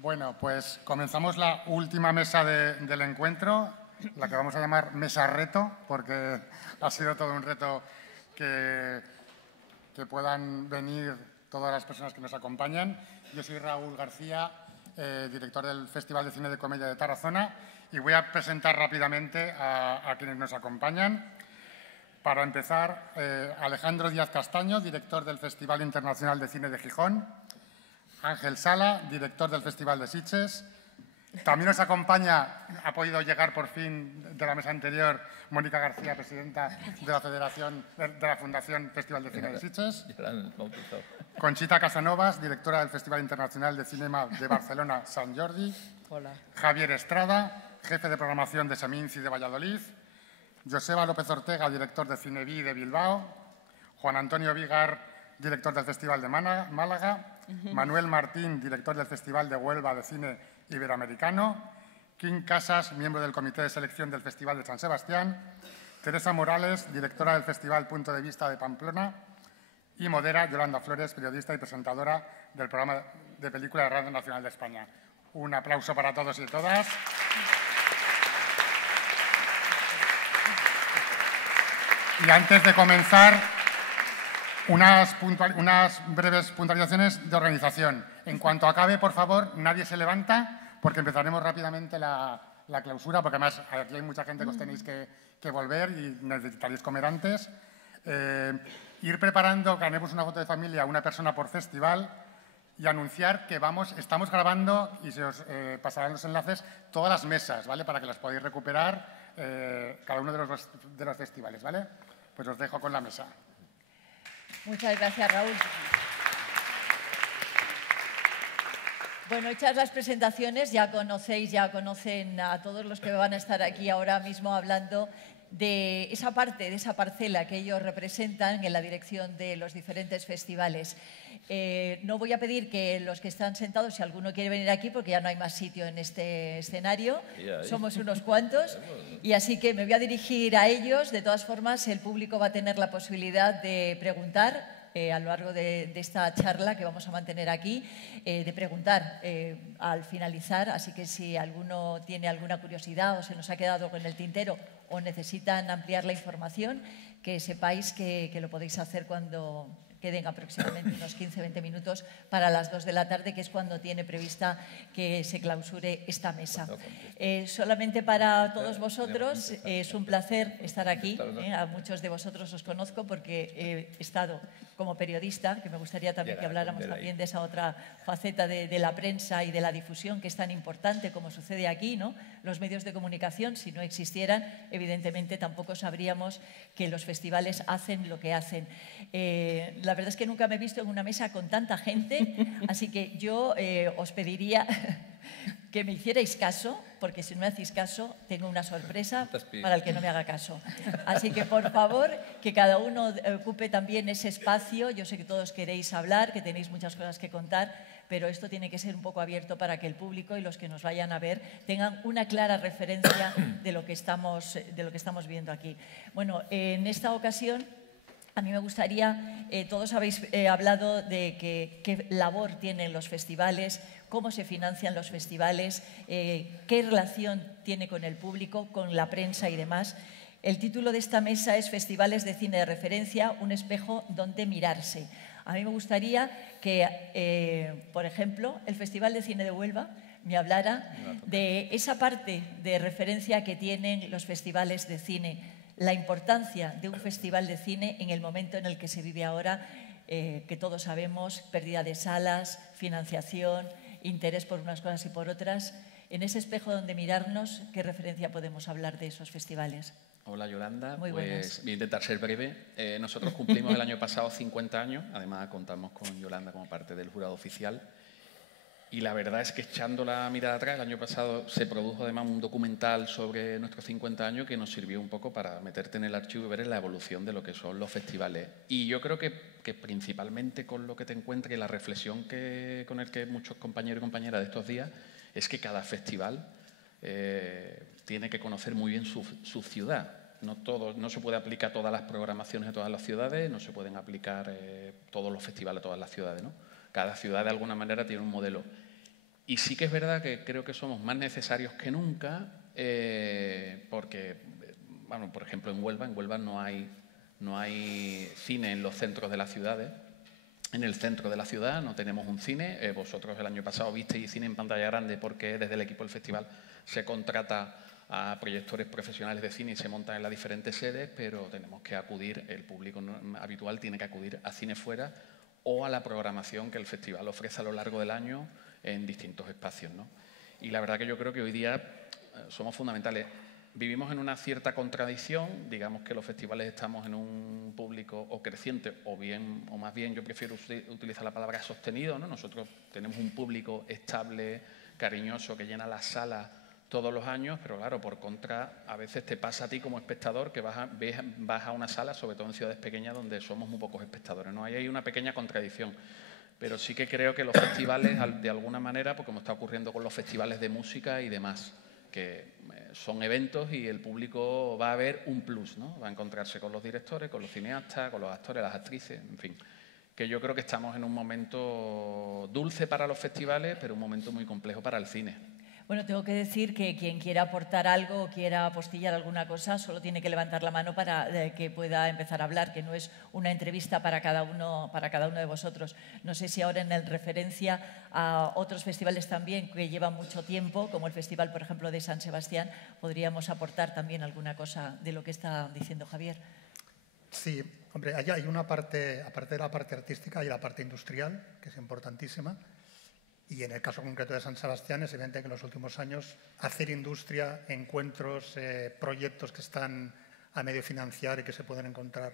Bueno, pues comenzamos la última mesa del encuentro, la que vamos a llamar Mesa Reto, porque ha sido todo un reto que puedan venir todas las personas que nos acompañan. Yo soy Raúl García, director del Festival de Cine de Comedia de Tarazona, y voy a presentar rápidamente a quienes nos acompañan. Para empezar, Alejandro Díaz Castaño, director del Festival Internacional de Cine de Gijón. Ángel Sala, director del Festival de Sitges. También nos acompaña, ha podido llegar por fin de la mesa anterior, Mónica García, presidenta de la Federación de la Fundación Festival de Cine de Sitges. Conchita Casanovas, directora del Festival Internacional de Cinema de Barcelona, Sant Jordi. Hola. Javier Estrada, jefe de programación de Seminci de Valladolid. Joseba López Ortega, director de Cineví de Bilbao. Juan Antonio Vigar, director del Festival de Málaga. Manuel Martín, director del Festival de Huelva de Cine Iberoamericano. Kim Casas, miembro del Comité de Selección del Festival de San Sebastián. Teresa Morales, directora del Festival Punto de Vista de Pamplona. Y modera Yolanda Flores, periodista y presentadora del programa de película de Radio Nacional de España. Un aplauso para todos y todas. Y antes de comenzar, unas breves puntualizaciones de organización. En cuanto acabe, por favor, nadie se levanta, porque empezaremos rápidamente la clausura, porque además aquí hay mucha gente que os tenéis que volver y necesitaréis comer antes. Ir preparando, que haremos una foto de familia, una persona por festival, y anunciar que estamos grabando, y se os pasarán los enlaces, todas las mesas, ¿vale? Para que las podáis recuperar cada uno de los festivales, ¿vale? Pues os dejo con la mesa. Muchas gracias, Raúl. Bueno, hechas las presentaciones, ya conocen a todos los que van a estar aquí ahora mismo hablando de esa parte, de esa parcela que ellos representan en la dirección de los diferentes festivales. No voy a pedir que los que están sentados, si alguno quiere venir aquí, porque ya no hay más sitio en este escenario, somos unos cuantos, y así que me voy a dirigir a ellos. De todas formas, el público va a tener la posibilidad de preguntar a lo largo de esta charla que vamos a mantener aquí, de preguntar al finalizar. Así que si alguno tiene alguna curiosidad o se nos ha quedado algo en el tintero o necesitan ampliar la información, que sepáis que lo podéis hacer cuando queden aproximadamente unos 15-20 minutos para las 2 de la tarde, que es cuando tiene prevista que se clausure esta mesa. Solamente para todos vosotros, es un placer estar aquí. A muchos de vosotros os conozco porque he estado como periodista, que me gustaría también que habláramos también de esa otra faceta de la prensa y de la difusión, que es tan importante como sucede aquí, ¿no? Los medios de comunicación, si no existieran, evidentemente tampoco sabríamos que los festivales hacen lo que hacen. La verdad es que nunca me he visto en una mesa con tanta gente, así que yo os pediría que me hicierais caso, porque si no me hacéis caso, tengo una sorpresa para el que no me haga caso. Así que, por favor, que cada uno ocupe también ese espacio. Yo sé que todos queréis hablar, que tenéis muchas cosas que contar, pero esto tiene que ser un poco abierto para que el público y los que nos vayan a ver tengan una clara referencia de lo que estamos viendo aquí. Bueno, en esta ocasión, a mí me gustaría, todos habéis hablado de qué labor tienen los festivales, cómo se financian los festivales, qué relación tiene con el público, con la prensa y demás. El título de esta mesa es Festivales de Cine de Referencia, un espejo donde mirarse. A mí me gustaría que, por ejemplo, el Festival de Cine de Huelva me hablara de esa parte de referencia que tienen los festivales de cine, la importancia de un festival de cine en el momento en el que se vive ahora, que todos sabemos, pérdida de salas, financiación, interés por unas cosas y por otras. En ese espejo donde mirarnos, ¿qué referencia podemos hablar de esos festivales? Hola, Yolanda. Muy buenas. Voy a intentar ser breve. Nosotros cumplimos el año pasado 50 años. Además, contamos con Yolanda como parte del jurado oficial. Y la verdad es que, echando la mirada atrás, el año pasado se produjo además un documental sobre nuestros 50 años que nos sirvió un poco para meterte en el archivo y ver la evolución de lo que son los festivales. Y yo creo que principalmente con lo que te encuentras y la reflexión con el que muchos compañeros y compañeras de estos días es que cada festival tiene que conocer muy bien su ciudad. No se puede aplicar todas las programaciones a todas las ciudades, no se pueden aplicar todos los festivales a todas las ciudades, ¿no? Cada ciudad de alguna manera tiene un modelo. Y sí que es verdad que creo que somos más necesarios que nunca, porque, bueno, por ejemplo, en Huelva no hay cine en los centros de las ciudades. En el centro de la ciudad no tenemos un cine. Vosotros el año pasado visteis cine en pantalla grande porque desde el equipo del festival se contrata a proyectores profesionales de cine y se montan en las diferentes sedes, pero tenemos que acudir, el público habitual tiene que acudir a cine fuera o a la programación que el festival ofrece a lo largo del año en distintos espacios, ¿no? Y la verdad que yo creo que hoy día somos fundamentales. Vivimos en una cierta contradicción, digamos que los festivales estamos en un público o creciente o más bien yo prefiero utilizar la palabra sostenido, ¿no? Nosotros tenemos un público estable, cariñoso, que llena las salas todos los años, pero claro, por contra, a veces te pasa a ti como espectador que vas a una sala, sobre todo en ciudades pequeñas donde somos muy pocos espectadores, ¿no? Ahí hay una pequeña contradicción. Pero sí que creo que los festivales, de alguna manera, pues como está ocurriendo con los festivales de música y demás, que son eventos y el público va a ver un plus, ¿no? Va a encontrarse con los directores, con los cineastas, con los actores, las actrices, en fin. Que yo creo que estamos en un momento dulce para los festivales, pero un momento muy complejo para el cine. Bueno, tengo que decir que quien quiera aportar algo o quiera apostillar alguna cosa solo tiene que levantar la mano para que pueda empezar a hablar, que no es una entrevista para cada uno de vosotros. No sé si ahora en referencia a otros festivales también que llevan mucho tiempo, como el Festival, por ejemplo, de San Sebastián, podríamos aportar también alguna cosa de lo que está diciendo Javier. Sí, hombre, hay una parte, aparte de la parte artística, hay la parte industrial, que es importantísima. Y en el caso concreto de San Sebastián es evidente que en los últimos años hacer industria, encuentros, proyectos que están a medio financiar y que se pueden encontrar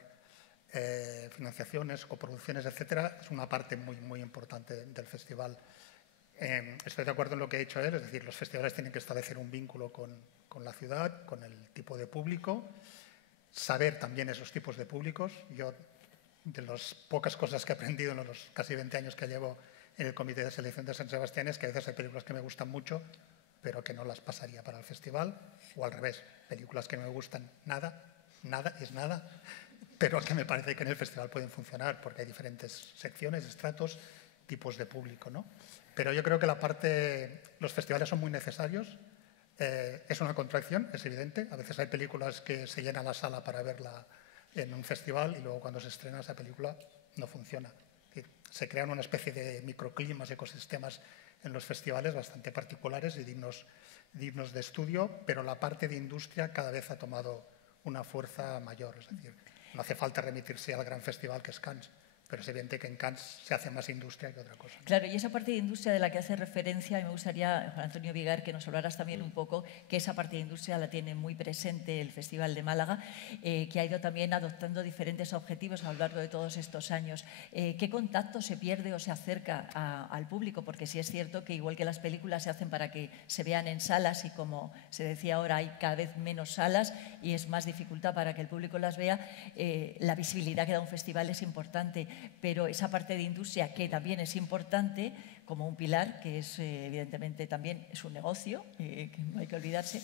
financiaciones, coproducciones, etcétera, es una parte muy, muy importante del festival. Estoy de acuerdo en lo que ha dicho él, es decir, los festivales tienen que establecer un vínculo con la ciudad, con el tipo de público, saber también esos tipos de públicos. Yo, de las pocas cosas que he aprendido en los casi 20 años que llevo en el comité de selección de San Sebastián es que a veces hay películas que me gustan mucho, pero que no las pasaría para el festival, o al revés, películas que no me gustan nada, pero que me parece que en el festival pueden funcionar, porque hay diferentes secciones, estratos, tipos de público, ¿no? Pero yo creo que los festivales son muy necesarios. Es una contradicción, es evidente. A veces hay películas que se llena la sala para verla en un festival y luego cuando se estrena esa película no funciona. Se crean una especie de microclimas, ecosistemas en los festivales bastante particulares y dignos de estudio, pero la parte de industria cada vez ha tomado una fuerza mayor. Es decir, no hace falta remitirse al gran festival que es Cannes, pero es evidente que en Cannes se hace más industria que otra cosa. Claro, y esa parte de industria de la que hace referencia, y me gustaría, Juan Antonio Vigar, que nos hablaras también un poco, que esa parte de industria la tiene muy presente el Festival de Málaga, que ha ido también adoptando diferentes objetivos a lo largo de todos estos años. ¿Qué contacto se pierde o se acerca al público? Porque sí es cierto que igual que las películas se hacen para que se vean en salas y como se decía ahora hay cada vez menos salas y es más dificultad para que el público las vea, la visibilidad que da un festival es importante. Pero esa parte de industria que también es importante como un pilar, que es evidentemente también es un negocio, que no hay que olvidarse,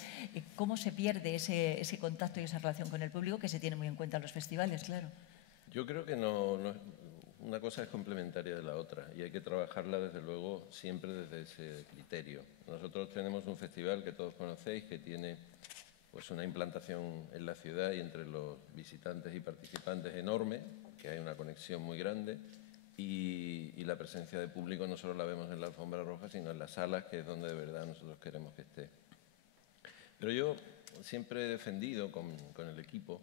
¿cómo se pierde ese contacto y esa relación con el público que se tiene muy en cuenta en los festivales, claro? Yo creo que no, una cosa es complementaria de la otra y hay que trabajarla desde luego siempre desde ese criterio. Nosotros tenemos un festival que todos conocéis que tiene pues una implantación en la ciudad y entre los visitantes y participantes enorme, que hay una conexión muy grande y la presencia de público no solo la vemos en la alfombra roja, sino en las salas, que es donde de verdad nosotros queremos que esté. Pero yo siempre he defendido con el equipo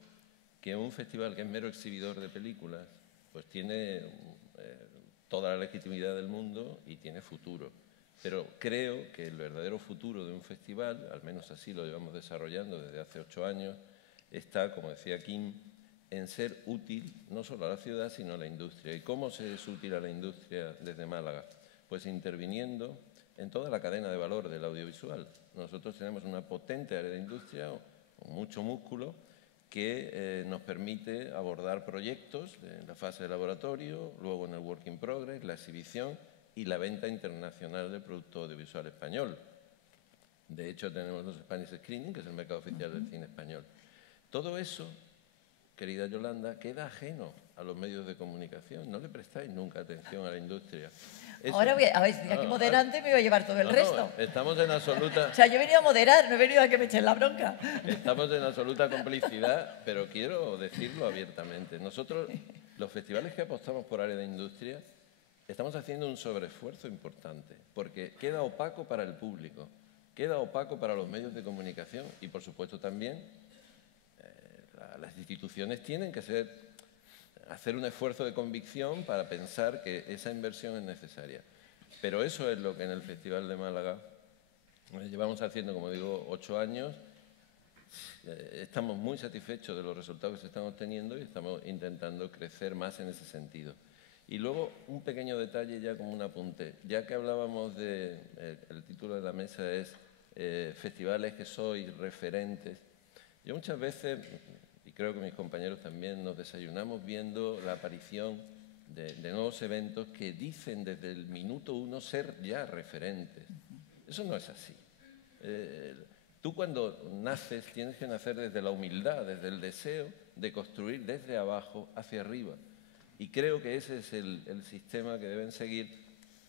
que un festival que es mero exhibidor de películas, pues tiene toda la legitimidad del mundo y tiene futuro. Pero creo que el verdadero futuro de un festival, al menos así lo llevamos desarrollando desde hace 8 años, está, como decía Kim, en ser útil no solo a la ciudad, sino a la industria. ¿Y cómo se es útil a la industria desde Málaga? Pues interviniendo en toda la cadena de valor del audiovisual. Nosotros tenemos una potente área de industria, con mucho músculo, que nos permite abordar proyectos en la fase de laboratorio, luego en el work in progress, la exhibición y la venta internacional del producto audiovisual español. De hecho, tenemos los Spanish Screening, que es el mercado oficial del cine español. Todo eso, querida Yolanda, queda ajeno a los medios de comunicación. No le prestáis nunca atención a la industria. Ahora a ver, estoy aquí moderante, me iba a llevar todo el resto. Estamos en absoluta... O sea, yo he venido a moderar, no he venido a que me echen la bronca. Estamos en absoluta complicidad, pero quiero decirlo abiertamente. Nosotros, los festivales que apostamos por área de industria, estamos haciendo un sobreesfuerzo importante, porque queda opaco para el público, queda opaco para los medios de comunicación y, por supuesto, también las instituciones tienen que hacer un esfuerzo de convicción para pensar que esa inversión es necesaria. Pero eso es lo que en el Festival de Málaga llevamos haciendo, como digo, 8 años. Estamos muy satisfechos de los resultados que se están obteniendo y estamos intentando crecer más en ese sentido. Y luego, un pequeño detalle ya como un apunte. Ya que hablábamos el título de la mesa es festivales que sois referentes. Yo muchas veces, y creo que mis compañeros también, nos desayunamos viendo la aparición de nuevos eventos que dicen desde el minuto 1 ser ya referentes. Eso no es así. Tú cuando naces tienes que nacer desde la humildad, desde el deseo de construir desde abajo hacia arriba. Y creo que ese es el sistema que deben seguir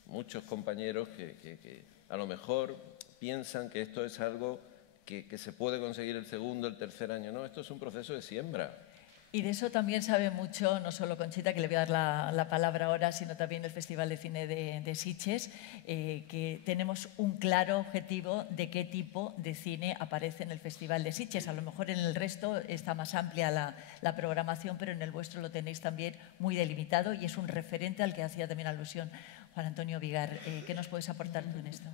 muchos compañeros que a lo mejor piensan que esto es algo que se puede conseguir el segundo, el tercer año. No, esto es un proceso de siembra. Y de eso también sabe mucho, no solo Conchita, que le voy a dar la palabra ahora, sino también el Festival de Cine de Sitges, que tenemos un claro objetivo de qué tipo de cine aparece en el Festival de Sitges. A lo mejor en el resto está más amplia la programación, pero en el vuestro lo tenéis también muy delimitado y es un referente al que hacía también alusión Juan Antonio Vigar. ¿Qué nos puedes aportar tú en esto?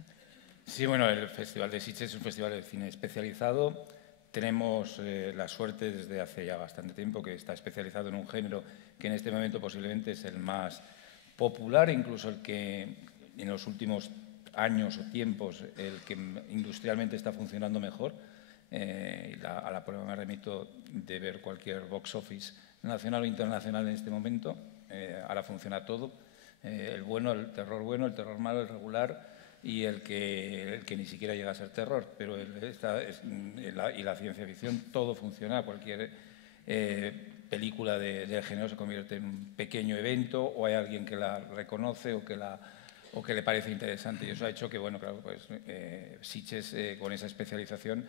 Sí, bueno, el Festival de Sitges es un festival de cine especializado. Tenemos la suerte desde hace ya bastante tiempo que está especializado en un género que en este momento posiblemente es el más popular, incluso el que en los últimos años o tiempos el que industrialmente está funcionando mejor. A la prueba me remito de ver cualquier box office nacional o internacional en este momento. Ahora funciona todo. El bueno, el terror malo, el regular y el que ni siquiera llega a ser terror, pero y la ciencia ficción, todo funciona. Cualquier película del género se convierte en un pequeño evento o hay alguien que la reconoce o que le parece interesante. Y eso ha hecho que, bueno, claro, pues Sitges con esa especialización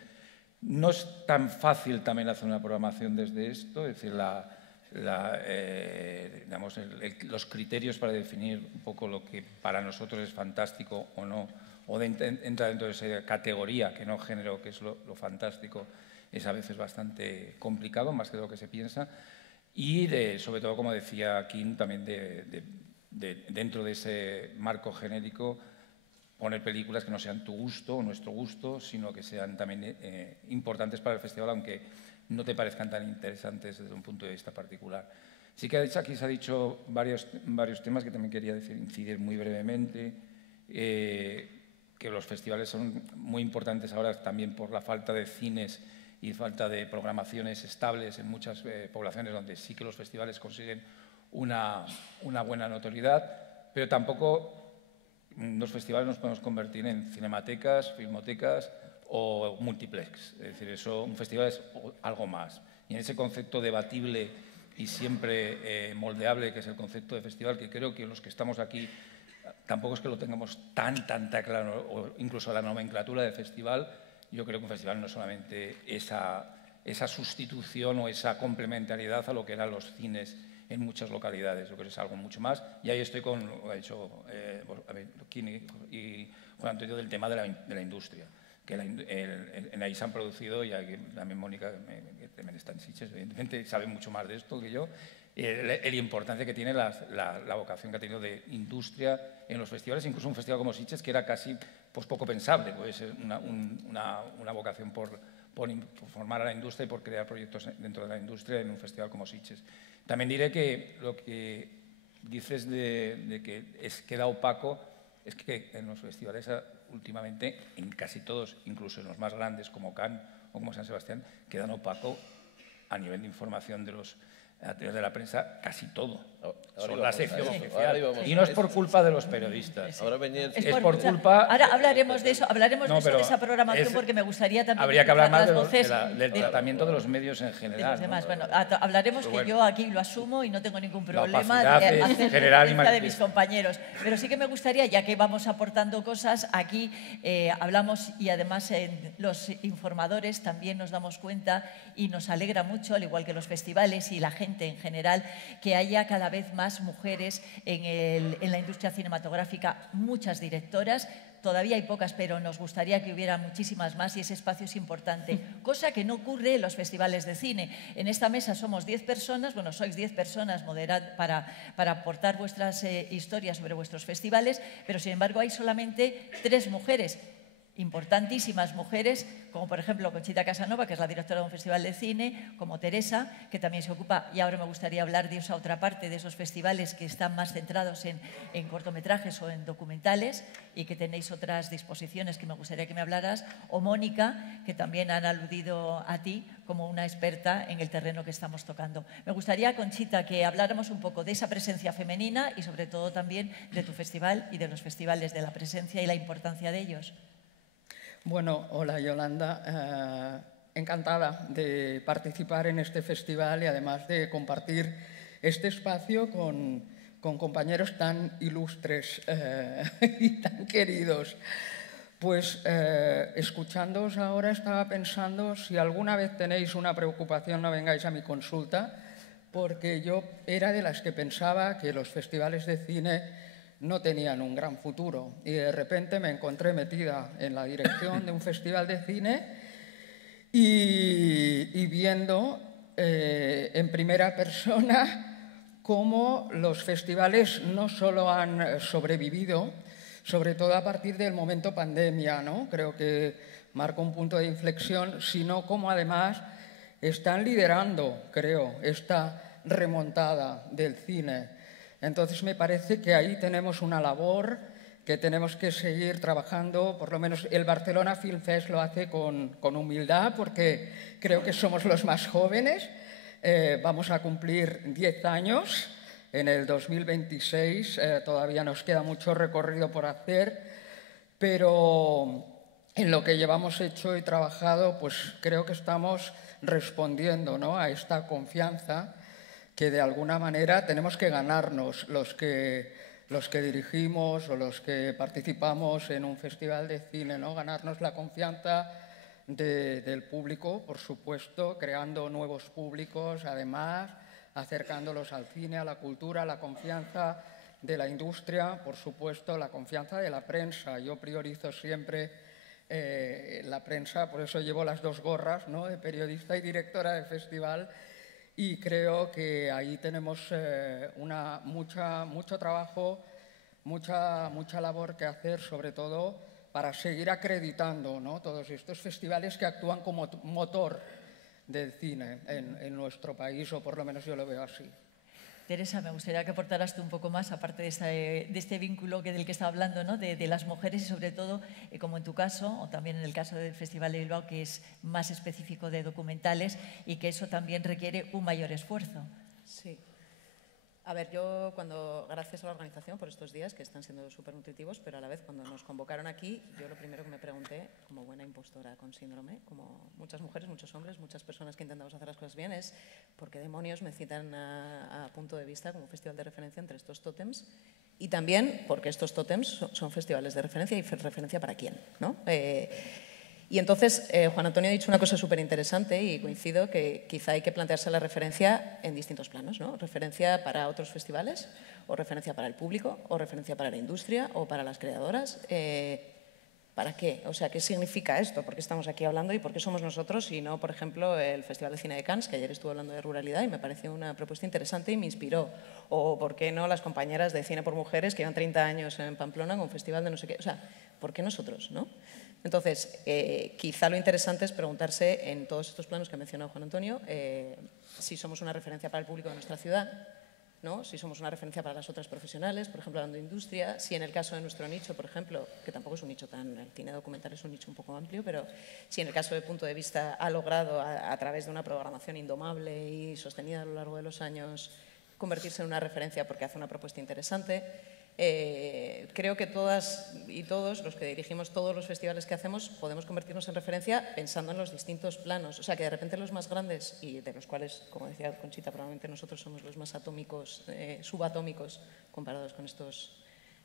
no es tan fácil también hacer una programación desde esto, es decir, digamos, los criterios para definir un poco lo que para nosotros es fantástico o no, o entra dentro de esa categoría, que no género, que es lo fantástico, es a veces bastante complicado, más que lo que se piensa, y sobre todo, como decía Kim, también dentro de ese marco genérico, poner películas que no sean tu gusto o nuestro gusto, sino que sean también importantes para el festival, aunque no te parezcan tan interesantes desde un punto de vista particular. Sí que aquí se ha dicho varios temas que también quería incidir muy brevemente, que los festivales son muy importantes ahora también por la falta de cines y falta de programaciones estables en muchas poblaciones donde sí que los festivales consiguen una buena notoriedad, pero tampoco los festivales nos podemos convertir en cinematecas, filmotecas o multiplex. Es decir, un festival es algo más. Y en ese concepto debatible y siempre moldeable que es el concepto de festival, que creo que los que estamos aquí tampoco es que lo tengamos tan claro, o incluso la nomenclatura de festival, yo creo que un festival no es solamente esa sustitución o esa complementariedad a lo que eran los cines en muchas localidades. Yo creo que es algo mucho más. Y ahí estoy con lo que ha dicho Kini y Juan Antonio del tema de la industria. Que en ahí se han producido, y aquí también Mónica, que también está en Sitges, evidentemente sabe mucho más de esto que yo, la importancia que tiene la vocación que ha tenido de industria en los festivales, incluso un festival como Sitges, que era casi pues, poco pensable, pues, una vocación por formar a la industria y por crear proyectos dentro de la industria en un festival como Sitges. También diré que lo que dices de que queda opaco es que en los festivales últimamente, en casi todos, incluso en los más grandes como Cannes o como San Sebastián, quedan opaco a nivel de información de a través de la prensa, casi todo. Ahora Son la sección íbamos a eso. oficial. Y no es por culpa de los periodistas. Ahora venía el... Es por culpa... Ahora hablaremos de eso, de esa programación, porque me gustaría también habría que hablar más las voces del tratamiento de los medios en general. de los demás. ¿no? Bueno, hablaremos que yo aquí lo asumo y no tengo ningún problema opacidad de es hacer general y referencia de mis manifiesta. compañeros. Pero sí que me gustaría, ya que vamos aportando cosas, aquí hablamos y además los informadores también nos damos cuenta y nos alegra mucho, al igual que los festivales y la gente en general, que haya cada vez más mujeres en la industria cinematográfica, muchas directoras. Todavía hay pocas, pero nos gustaría que hubiera muchísimas más y ese espacio es importante, cosa que no ocurre en los festivales de cine. En esta mesa somos 10 personas, bueno, sois 10 personas para aportar vuestras historias sobre vuestros festivales, pero sin embargo hay solamente 3 mujeres, importantísimas mujeres, como por ejemplo Conchita Casanova, que es la directora de un festival de cine, como Teresa, que también se ocupa, y ahora me gustaría hablar de esa otra parte, de esos festivales que están más centrados en cortometrajes o en documentales y que tenéis otras disposiciones que me gustaría que me hablaras, o Mónica, que también han aludido a ti como una experta en el terreno que estamos tocando. Me gustaría, Conchita, que habláramos un poco de esa presencia femenina y sobre todo también de tu festival y de los festivales, de la presencia y la importancia de ellos. Bueno, hola Yolanda, encantada de participar en este festival y además de compartir este espacio con compañeros tan ilustres y tan queridos. Pues escuchándoos ahora estaba pensando, si alguna vez tenéis una preocupación no vengáis a mi consulta, porque yo era de las que pensaba que los festivales de cine no tenían un gran futuro y de repente me encontré metida en la dirección de un festival de cine y viendo en primera persona cómo los festivales no solo han sobrevivido, sobre todo a partir del momento pandemia, ¿no? Creo que marca un punto de inflexión, sino cómo además están liderando, creo, esta remontada del cine. Entonces me parece que ahí tenemos una labor que tenemos que seguir trabajando, por lo menos el Barcelona Film Fest lo hace con humildad porque creo que somos los más jóvenes, vamos a cumplir 10 años en el 2026, todavía nos queda mucho recorrido por hacer, pero en lo que llevamos hecho y trabajado, pues creo que estamos respondiendo, ¿no?, a esta confianza que de alguna manera tenemos que ganarnos los que dirigimos o los que participamos en un festival de cine, ¿no? Ganarnos la confianza del público, por supuesto, creando nuevos públicos, además, acercándolos al cine, a la cultura, la confianza de la industria, por supuesto, la confianza de la prensa. Yo priorizo siempre la prensa, por eso llevo las 2 gorras, ¿no?, de periodista y directora de festival. Y creo que ahí tenemos mucho trabajo, mucha labor que hacer, sobre todo para seguir acreditando, ¿no?, todos estos festivales que actúan como motor del cine en nuestro país, o por lo menos yo lo veo así. Teresa, me gustaría que aportaras tú un poco más, aparte de este vínculo del que estaba hablando, ¿no?, de las mujeres y sobre todo, como en tu caso, o también en el caso del Festival de Bilbao, que es más específico de documentales y que eso también requiere un mayor esfuerzo. Sí. A ver, yo gracias a la organización por estos días, que están siendo súper nutritivos, pero a la vez cuando nos convocaron aquí, yo lo primero que me pregunté, como buena impostora con síndrome, como muchas mujeres, muchos hombres, muchas personas que intentamos hacer las cosas bien, es ¿por qué demonios me citan a Punto de Vista como festival de referencia entre estos tótems? Y también porque estos tótems son festivales de referencia y referencia para quién, ¿no? Y entonces, Juan Antonio ha dicho una cosa súper interesante y coincido que quizá hay que plantearse la referencia en distintos planos, ¿no? Referencia para otros festivales, o referencia para el público, o referencia para la industria, o para las creadoras. ¿Para qué? O sea, ¿qué significa esto? ¿Por qué estamos aquí hablando y por qué somos nosotros y no, por ejemplo, el Festival de Cine de Cannes, que ayer estuvo hablando de ruralidad y me pareció una propuesta interesante y me inspiró? O ¿por qué no las compañeras de Cine por Mujeres que llevan 30 años en Pamplona con un festival de no sé qué? O sea, ¿por qué nosotros, no? Entonces, quizá lo interesante es preguntarse en todos estos planos que ha mencionado Juan Antonio, si somos una referencia para el público de nuestra ciudad, ¿no? Si somos una referencia para las otras profesionales, por ejemplo, hablando de industria, si en el caso de nuestro nicho, por ejemplo, que tampoco es un nicho tan, el cine documental es un nicho un poco amplio, pero si en el caso de Punto de Vista ha logrado, a través de una programación indomable y sostenida a lo largo de los años, convertirse en una referencia porque hace una propuesta interesante. Creo que todas y todos los que dirigimos todos los festivales que hacemos podemos convertirnos en referencia pensando en los distintos planos. O sea, que de repente los más grandes, y de los cuales, como decía Conchita, probablemente nosotros somos los más atómicos, subatómicos comparados con estos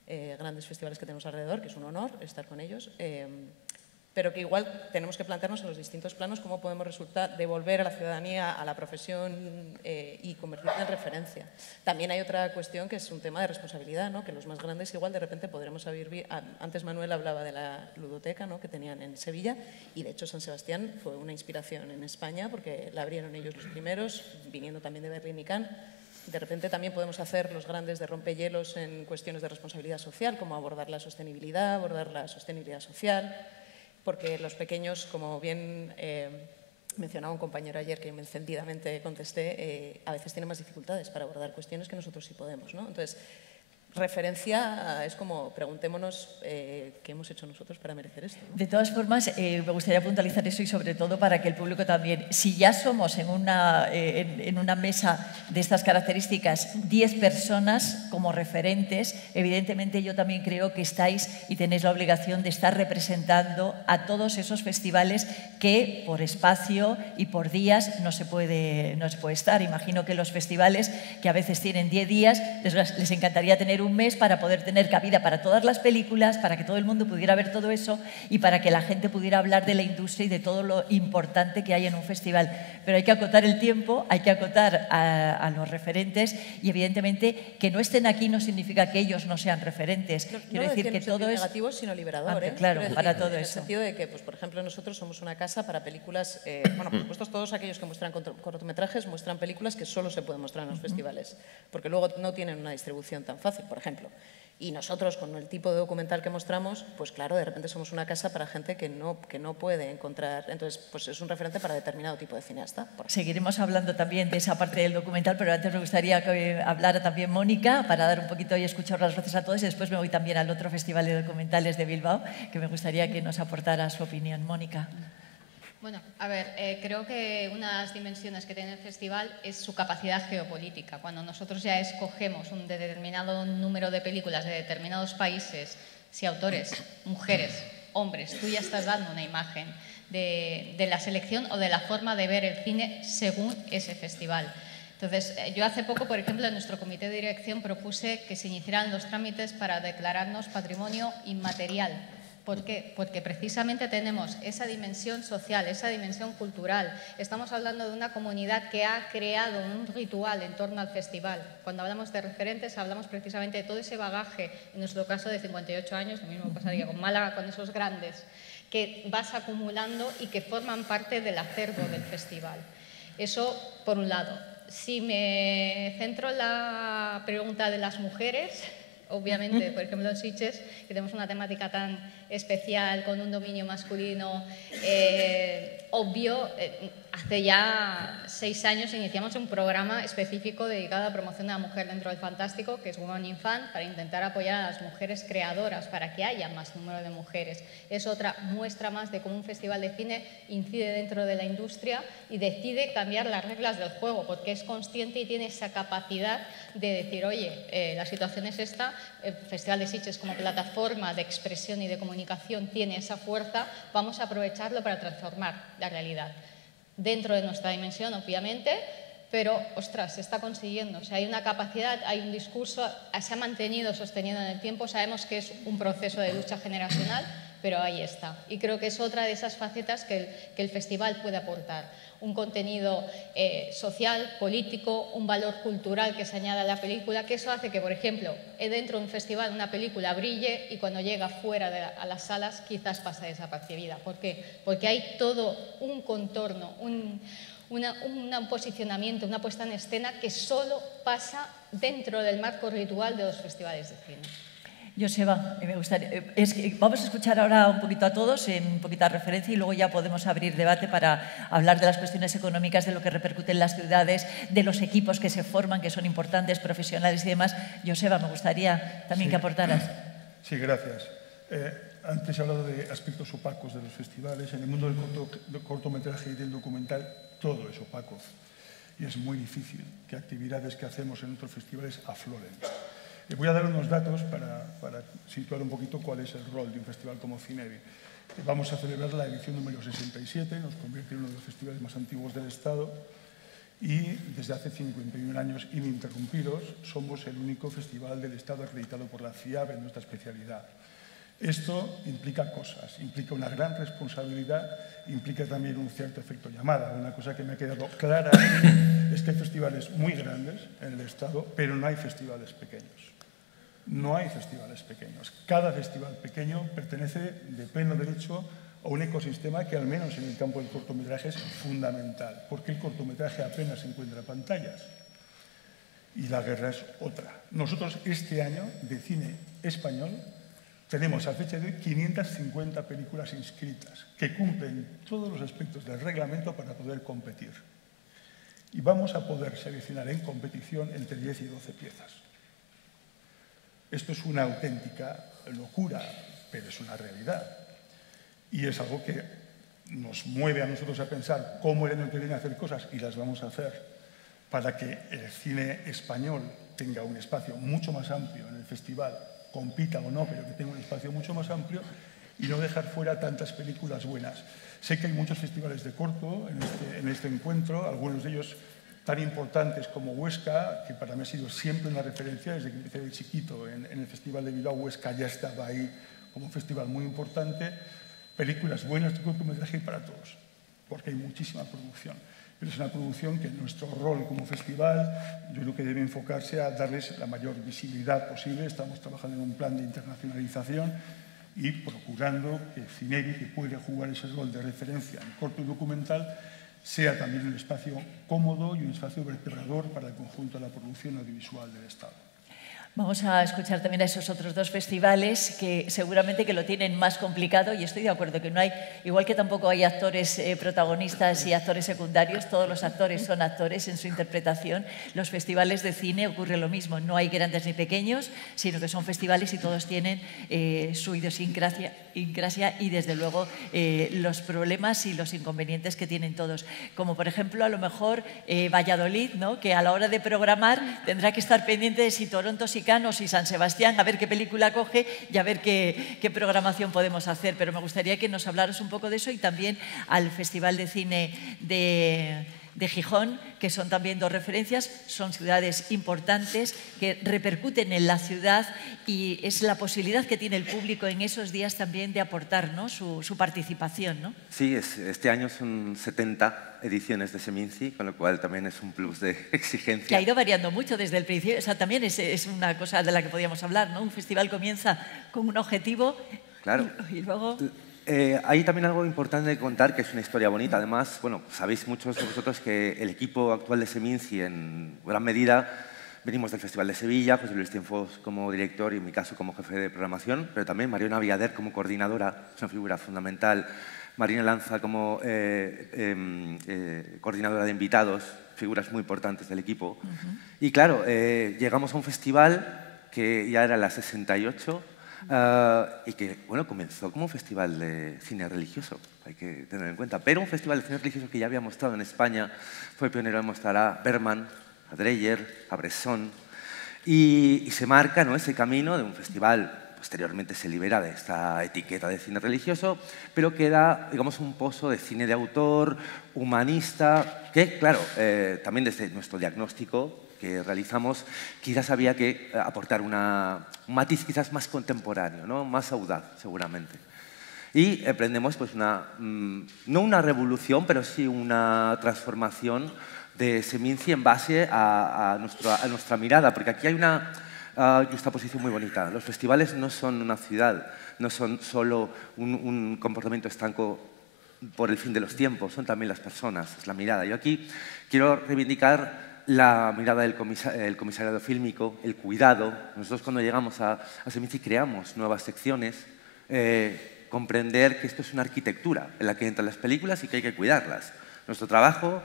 grandes festivales que tenemos alrededor, que es un honor estar con ellos, pero que igual tenemos que plantearnos en los distintos planos cómo podemos devolver a la ciudadanía, a la profesión y convertirla en referencia. También hay otra cuestión que es un tema de responsabilidad, ¿no? Que los más grandes igual de repente podremos abrir... Antes Manuel hablaba de la ludoteca, ¿no? Que tenían en Sevilla, y de hecho San Sebastián fue una inspiración en España porque la abrieron ellos los primeros, viniendo también de Berlín y Cannes. De repente también podemos hacer los grandes de rompehielos en cuestiones de responsabilidad social, como abordar la sostenibilidad social, porque los pequeños, como bien mencionaba un compañero ayer que me encendidamente contesté, a veces tienen más dificultades para abordar cuestiones que nosotros sí podemos, ¿no? Entonces, referencia es como preguntémonos qué hemos hecho nosotros para merecer esto, ¿no? De todas formas, me gustaría puntualizar eso y sobre todo para que el público también, si ya somos en una mesa de estas características 10 personas como referentes, evidentemente yo también creo que estáis y tenéis la obligación de estar representando a todos esos festivales que por espacio y por días no se puede estar. Imagino que los festivales que a veces tienen 10 días les encantaría tener un mes para poder tener cabida para todas las películas, para que todo el mundo pudiera ver todo eso y para que la gente pudiera hablar de la industria y de todo lo importante que hay en un festival. Pero hay que acotar el tiempo, hay que acotar a los referentes y evidentemente que no estén aquí no significa que ellos no sean referentes. Quiero decir que todo es negativo, sino liberador, claro, decir, para todo en el eso. sentido de que, pues, por ejemplo, nosotros somos una casa para películas, bueno, por supuesto, todos aquellos que muestran cortometrajes muestran películas que solo se pueden mostrar en los festivales, porque luego no tienen una distribución tan fácil, por ejemplo. Y nosotros, con el tipo de documental que mostramos, pues claro, de repente somos una casa para gente que no puede encontrar. Entonces, pues es un referente para determinado tipo de cineasta. Seguiremos hablando también de esa parte del documental, pero antes me gustaría que hablara también Mónica para dar un poquito y escuchar las gracias a todos y después me voy también al otro Festival de Documentales de Bilbao, que me gustaría que nos aportara su opinión. Mónica. Bueno, a ver, creo que una de las dimensiones que tiene el festival es su capacidad geopolítica. Cuando nosotros ya escogemos un determinado número de películas de determinados países, si autores, mujeres, hombres, tú ya estás dando una imagen de la selección o de la forma de ver el cine según ese festival. Entonces, yo hace poco, por ejemplo, en nuestro comité de dirección propuse que se iniciaran los trámites para declararnos patrimonio inmaterial. ¿Por qué? Porque precisamente tenemos esa dimensión social, esa dimensión cultural. Estamos hablando de una comunidad que ha creado un ritual en torno al festival. Cuando hablamos de referentes, hablamos precisamente de todo ese bagaje, en nuestro caso de 58 años, lo mismo pasaría con Málaga, con esos grandes, que vas acumulando y que forman parte del acervo del festival. Eso, por un lado. Si me centro en la pregunta de las mujeres, obviamente, por ejemplo, en Sitges, que tenemos una temática tan especial, con un dominio masculino obvio, hace ya 6 años iniciamos un programa específico dedicado a la promoción de la mujer dentro del fantástico, que es Women in Fan, para intentar apoyar a las mujeres creadoras, para que haya más número de mujeres. Es otra muestra más de cómo un festival de cine incide dentro de la industria y decide cambiar las reglas del juego, porque es consciente y tiene esa capacidad de decir, oye, la situación es esta, el Festival de Sitges como plataforma de expresión y de comunicación tiene esa fuerza, vamos a aprovecharlo para transformar la realidad. Dentro de nuestra dimensión, obviamente, pero, ostras, se está consiguiendo. O sea, hay una capacidad, hay un discurso, se ha mantenido sostenido en el tiempo, sabemos que es un proceso de lucha generacional, pero ahí está. Y creo que es otra de esas facetas que el festival puede aportar. Un contenido social, político, un valor cultural que se añade a la película, que eso hace que, por ejemplo, dentro de un festival una película brille y cuando llega fuera a las salas quizás pasa desapercibida. ¿Por qué? Porque hay todo un contorno, un posicionamiento, una puesta en escena que solo pasa dentro del marco ritual de los festivales de cine. Joseba, me gustaría, vamos a escuchar ahora un poquito a todos en poquita referencia y luego ya podemos abrir debate para hablar de las cuestiones económicas, de lo que repercute en las ciudades, de los equipos que se forman, que son importantes, profesionales y demás. Joseba, me gustaría también que aportaras. Sí, gracias. Antes he hablado de aspectos opacos de los festivales. En el mundo del cortometraje y del documental todo es opaco y es muy difícil que actividades que hacemos en otros festivales afloren. Voy a dar unos datos para situar un poquito cuál es el rol de un festival como Cinebi. Vamos a celebrar la edición número 67, nos convierte en uno de los festivales más antiguos del Estado y desde hace 51 años ininterrumpidos somos el único festival del Estado acreditado por la CIAB en nuestra especialidad. Esto implica cosas, implica una gran responsabilidad, implica también un cierto efecto llamada. Una cosa que me ha quedado clara es que hay festivales muy grandes en el Estado, pero no hay festivales pequeños. No hay festivales pequeños. Cada festival pequeño pertenece de pleno derecho a un ecosistema que al menos en el campo del cortometraje es fundamental, porque el cortometraje apenas encuentra pantallas y la guerra es otra. Nosotros este año de cine español tenemos a fecha de hoy 550 películas inscritas que cumplen todos los aspectos del reglamento para poder competir. Y vamos a poder seleccionar en competición entre 10 y 12 piezas. Esto es una auténtica locura, pero es una realidad. Y es algo que nos mueve a nosotros a pensar cómo el año que viene hacer cosas, y las vamos a hacer, para que el cine español tenga un espacio mucho más amplio en el festival, compita o no, pero que tenga un espacio mucho más amplio, y no dejar fuera tantas películas buenas. Sé que hay muchos festivales de corto en este encuentro, algunos de ellos tan importantes como Huesca, que para mí ha sido siempre una referencia desde que empecé de chiquito en el Festival de Bilbao. Huesca ya estaba ahí como un festival muy importante. Películas buenas de cortometraje para todos, porque hay muchísima producción. Pero es una producción que nuestro rol como festival, yo creo que debe enfocarse a darles la mayor visibilidad posible. Estamos trabajando en un plan de internacionalización y procurando que Cinebi, que puede jugar ese rol de referencia en corto y documental, sea también un espacio cómodo y un espacio vertebrador para el conjunto de la producción audiovisual del Estado. Vamos a escuchar también a esos otros dos festivales que seguramente que lo tienen más complicado, y estoy de acuerdo que no hay, igual que tampoco hay actores protagonistas y actores secundarios, todos los actores son actores en su interpretación. Los festivales de cine ocurre lo mismo, no hay grandes ni pequeños, sino que son festivales y todos tienen su idiosincrasia y desde luego los problemas y los inconvenientes que tienen todos. Como por ejemplo a lo mejor Valladolid, ¿no?, que a la hora de programar tendrá que estar pendiente de si Toronto, si Cannes y San Sebastián, a ver qué película coge y a ver qué programación podemos hacer. Pero me gustaría que nos hablaras un poco de eso y también al Festival de Cine de Gijón, que son también dos referencias, son ciudades importantes que repercuten en la ciudad y es la posibilidad que tiene el público en esos días también de aportar, ¿no?, su participación, ¿no? Sí, este año son 70 ediciones de Seminci, con lo cual también es un plus de exigencia. Que ha ido variando mucho desde el principio, o sea, también es una cosa de la que podíamos hablar, ¿no? Un festival comienza con un objetivo, claro, y luego... Hay también algo importante de contar, que es una historia bonita. Además, bueno, sabéis muchos de vosotros que el equipo actual de Seminci, en gran medida, venimos del Festival de Sevilla, José Luis Cienfuegos como director y en mi caso como jefe de programación, pero también Mariona Viader como coordinadora, es una figura fundamental, Marina Lanza como coordinadora de invitados, figuras muy importantes del equipo. Y claro, llegamos a un festival que ya era la 68, y que, bueno, comenzó como un festival de cine religioso, hay que tener en cuenta, pero un festival de cine religioso que ya había mostrado en España, fue pionero en mostrar a Bergman, a Dreyer, a Bresson, y se marca, ¿no?, ese camino de un festival. Posteriormente se libera de esta etiqueta de cine religioso, pero queda, digamos, un pozo de cine de autor, humanista, que, claro, también desde nuestro diagnóstico que realizamos, quizás había que aportar un matiz quizás más contemporáneo, ¿no?, más audaz, seguramente. Y emprendemos, pues, no una revolución, pero sí una transformación de Seminci en base a nuestra mirada, porque aquí hay una juxtaposición muy bonita. Los festivales no son una ciudad, no son solo un comportamiento estanco por el fin de los tiempos, son también las personas, es la mirada. Yo aquí quiero reivindicar la mirada del comisariado fílmico, el cuidado. Nosotros cuando llegamos a Semici creamos nuevas secciones, comprender que esto es una arquitectura en la que entran las películas y que hay que cuidarlas. Nuestro trabajo,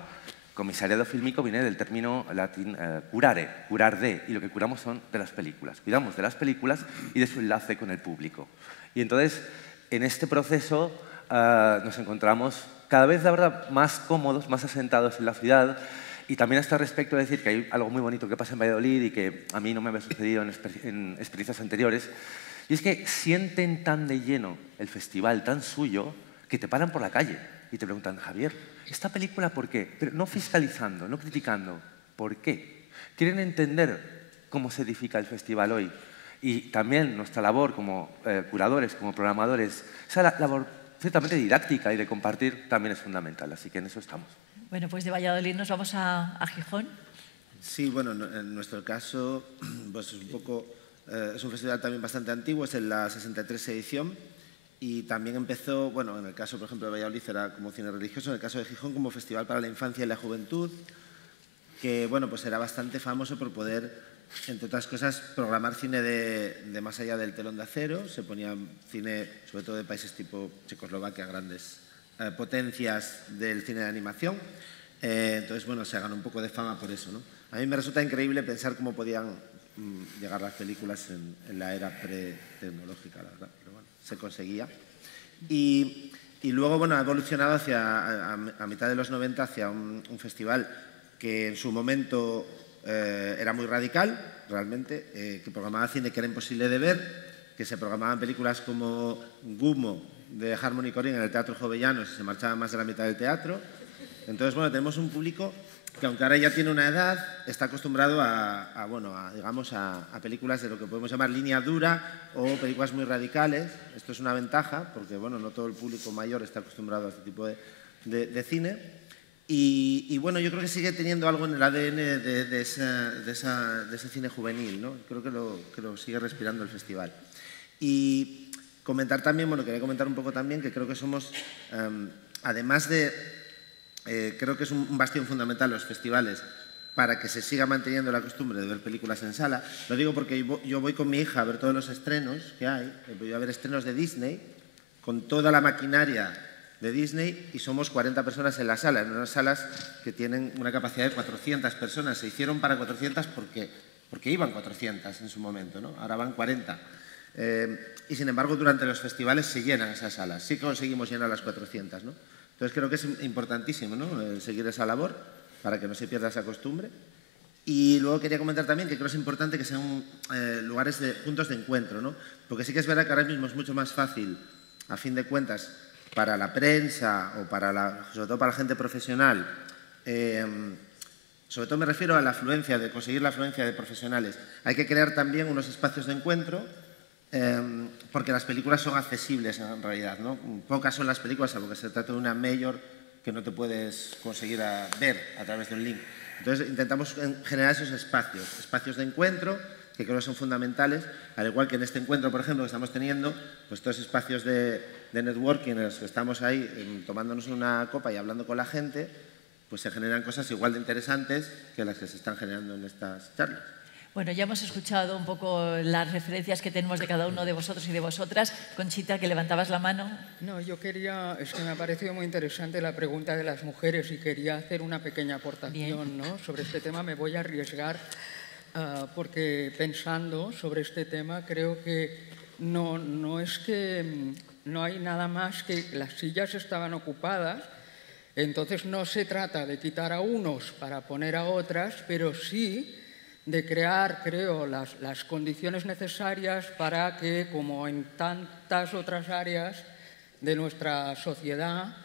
comisariado fílmico, viene del término latín curare, curar de, y lo que curamos son de las películas. Cuidamos de las películas y de su enlace con el público. Y entonces, en este proceso nos encontramos cada vez, la verdad, más cómodos, más asentados en la ciudad. Y también a este respecto decir que hay algo muy bonito que pasa en Valladolid y que a mí no me había sucedido en experiencias anteriores, y es que sienten tan de lleno el festival, tan suyo, que te paran por la calle y te preguntan, Javier, ¿esta película por qué? Pero no fiscalizando, no criticando, ¿por qué? Quieren entender cómo se edifica el festival hoy. Y también nuestra labor como curadores, como programadores, esa labor ciertamente didáctica y de compartir también es fundamental, así que en eso estamos. Bueno, pues de Valladolid nos vamos a Gijón. Sí, bueno, en nuestro caso, pues es un poco, es un festival también bastante antiguo, es en la 63 edición y también empezó, bueno, en el caso, por ejemplo, de Valladolid era como cine religioso, en el caso de Gijón como Festival para la Infancia y la Juventud, que, bueno, pues era bastante famoso por poder, entre otras cosas, programar cine de más allá del telón de acero. Se ponía cine, sobre todo de países tipo Checoslovaquia, grandes potencias del cine de animación. Entonces, bueno, se ganó un poco de fama por eso, ¿no? A mí me resulta increíble pensar cómo podían llegar las películas en la era pre-tecnológica, la verdad, pero bueno, se conseguía. Y luego, bueno, ha evolucionado hacia, a mitad de los 90 hacia un festival que en su momento era muy radical, realmente, que programaba cine que era imposible de ver, que se programaban películas como Gumo, de Harmony Korine en el Teatro Jovellanos, se marchaba más de la mitad del teatro. Entonces, bueno, tenemos un público que, aunque ahora ya tiene una edad, está acostumbrado digamos, a películas de lo que podemos llamar línea dura o películas muy radicales. Esto es una ventaja, porque, bueno, no todo el público mayor está acostumbrado a este tipo de cine. Y, bueno, yo creo que sigue teniendo algo en el ADN de ese cine juvenil, ¿no? Creo que lo sigue respirando el festival. Y comentar también, bueno, quería comentar un poco también que creo que somos, además de, creo que es un bastión fundamental los festivales para que se siga manteniendo la costumbre de ver películas en sala. Lo digo porque yo voy con mi hija a ver todos los estrenos que hay, voy a ver estrenos de Disney, con toda la maquinaria de Disney, y somos 40 personas en la sala, en unas salas que tienen una capacidad de 400 personas. Se hicieron para 400 porque iban 400 en su momento, ¿no? Ahora van 40. Y sin embargo, durante los festivales se llenan esas salas. Sí conseguimos llenar las 400, ¿no? Entonces creo que es importantísimo, ¿no? Seguir esa labor para que no se pierda esa costumbre. Y luego quería comentar también que creo que es importante que sean lugares puntos de encuentro, ¿no? Porque sí que es verdad que ahora mismo es mucho más fácil, a fin de cuentas, para la prensa o sobre todo para la gente profesional, sobre todo me refiero a la afluencia, de conseguir la afluencia de profesionales. Hay que crear también unos espacios de encuentro, porque las películas son accesibles en realidad, ¿no? Pocas son las películas, salvo que se trata de una mayor que no te puedes conseguir ver a través de un link. Entonces intentamos generar esos espacios de encuentro que creo que son fundamentales, al igual que en este encuentro, por ejemplo, que estamos teniendo, pues estos espacios de networking en los que estamos ahí tomándonos una copa y hablando con la gente, pues se generan cosas igual de interesantes que las que se están generando en estas charlas. Bueno, ya hemos escuchado un poco las referencias que tenemos de cada uno de vosotros y de vosotras. Conchita, que levantabas la mano. No, yo quería, es que me ha parecido muy interesante la pregunta de las mujeres y quería hacer una pequeña aportación, ¿no? Sobre este tema. Me voy a arriesgar porque pensando sobre este tema creo que no es que no hay nada más que las sillas estaban ocupadas, entonces no se trata de quitar a unos para poner a otras, pero sí de crear, creo, las condiciones necesarias para que, como en tantas otras áreas de nuestra sociedad,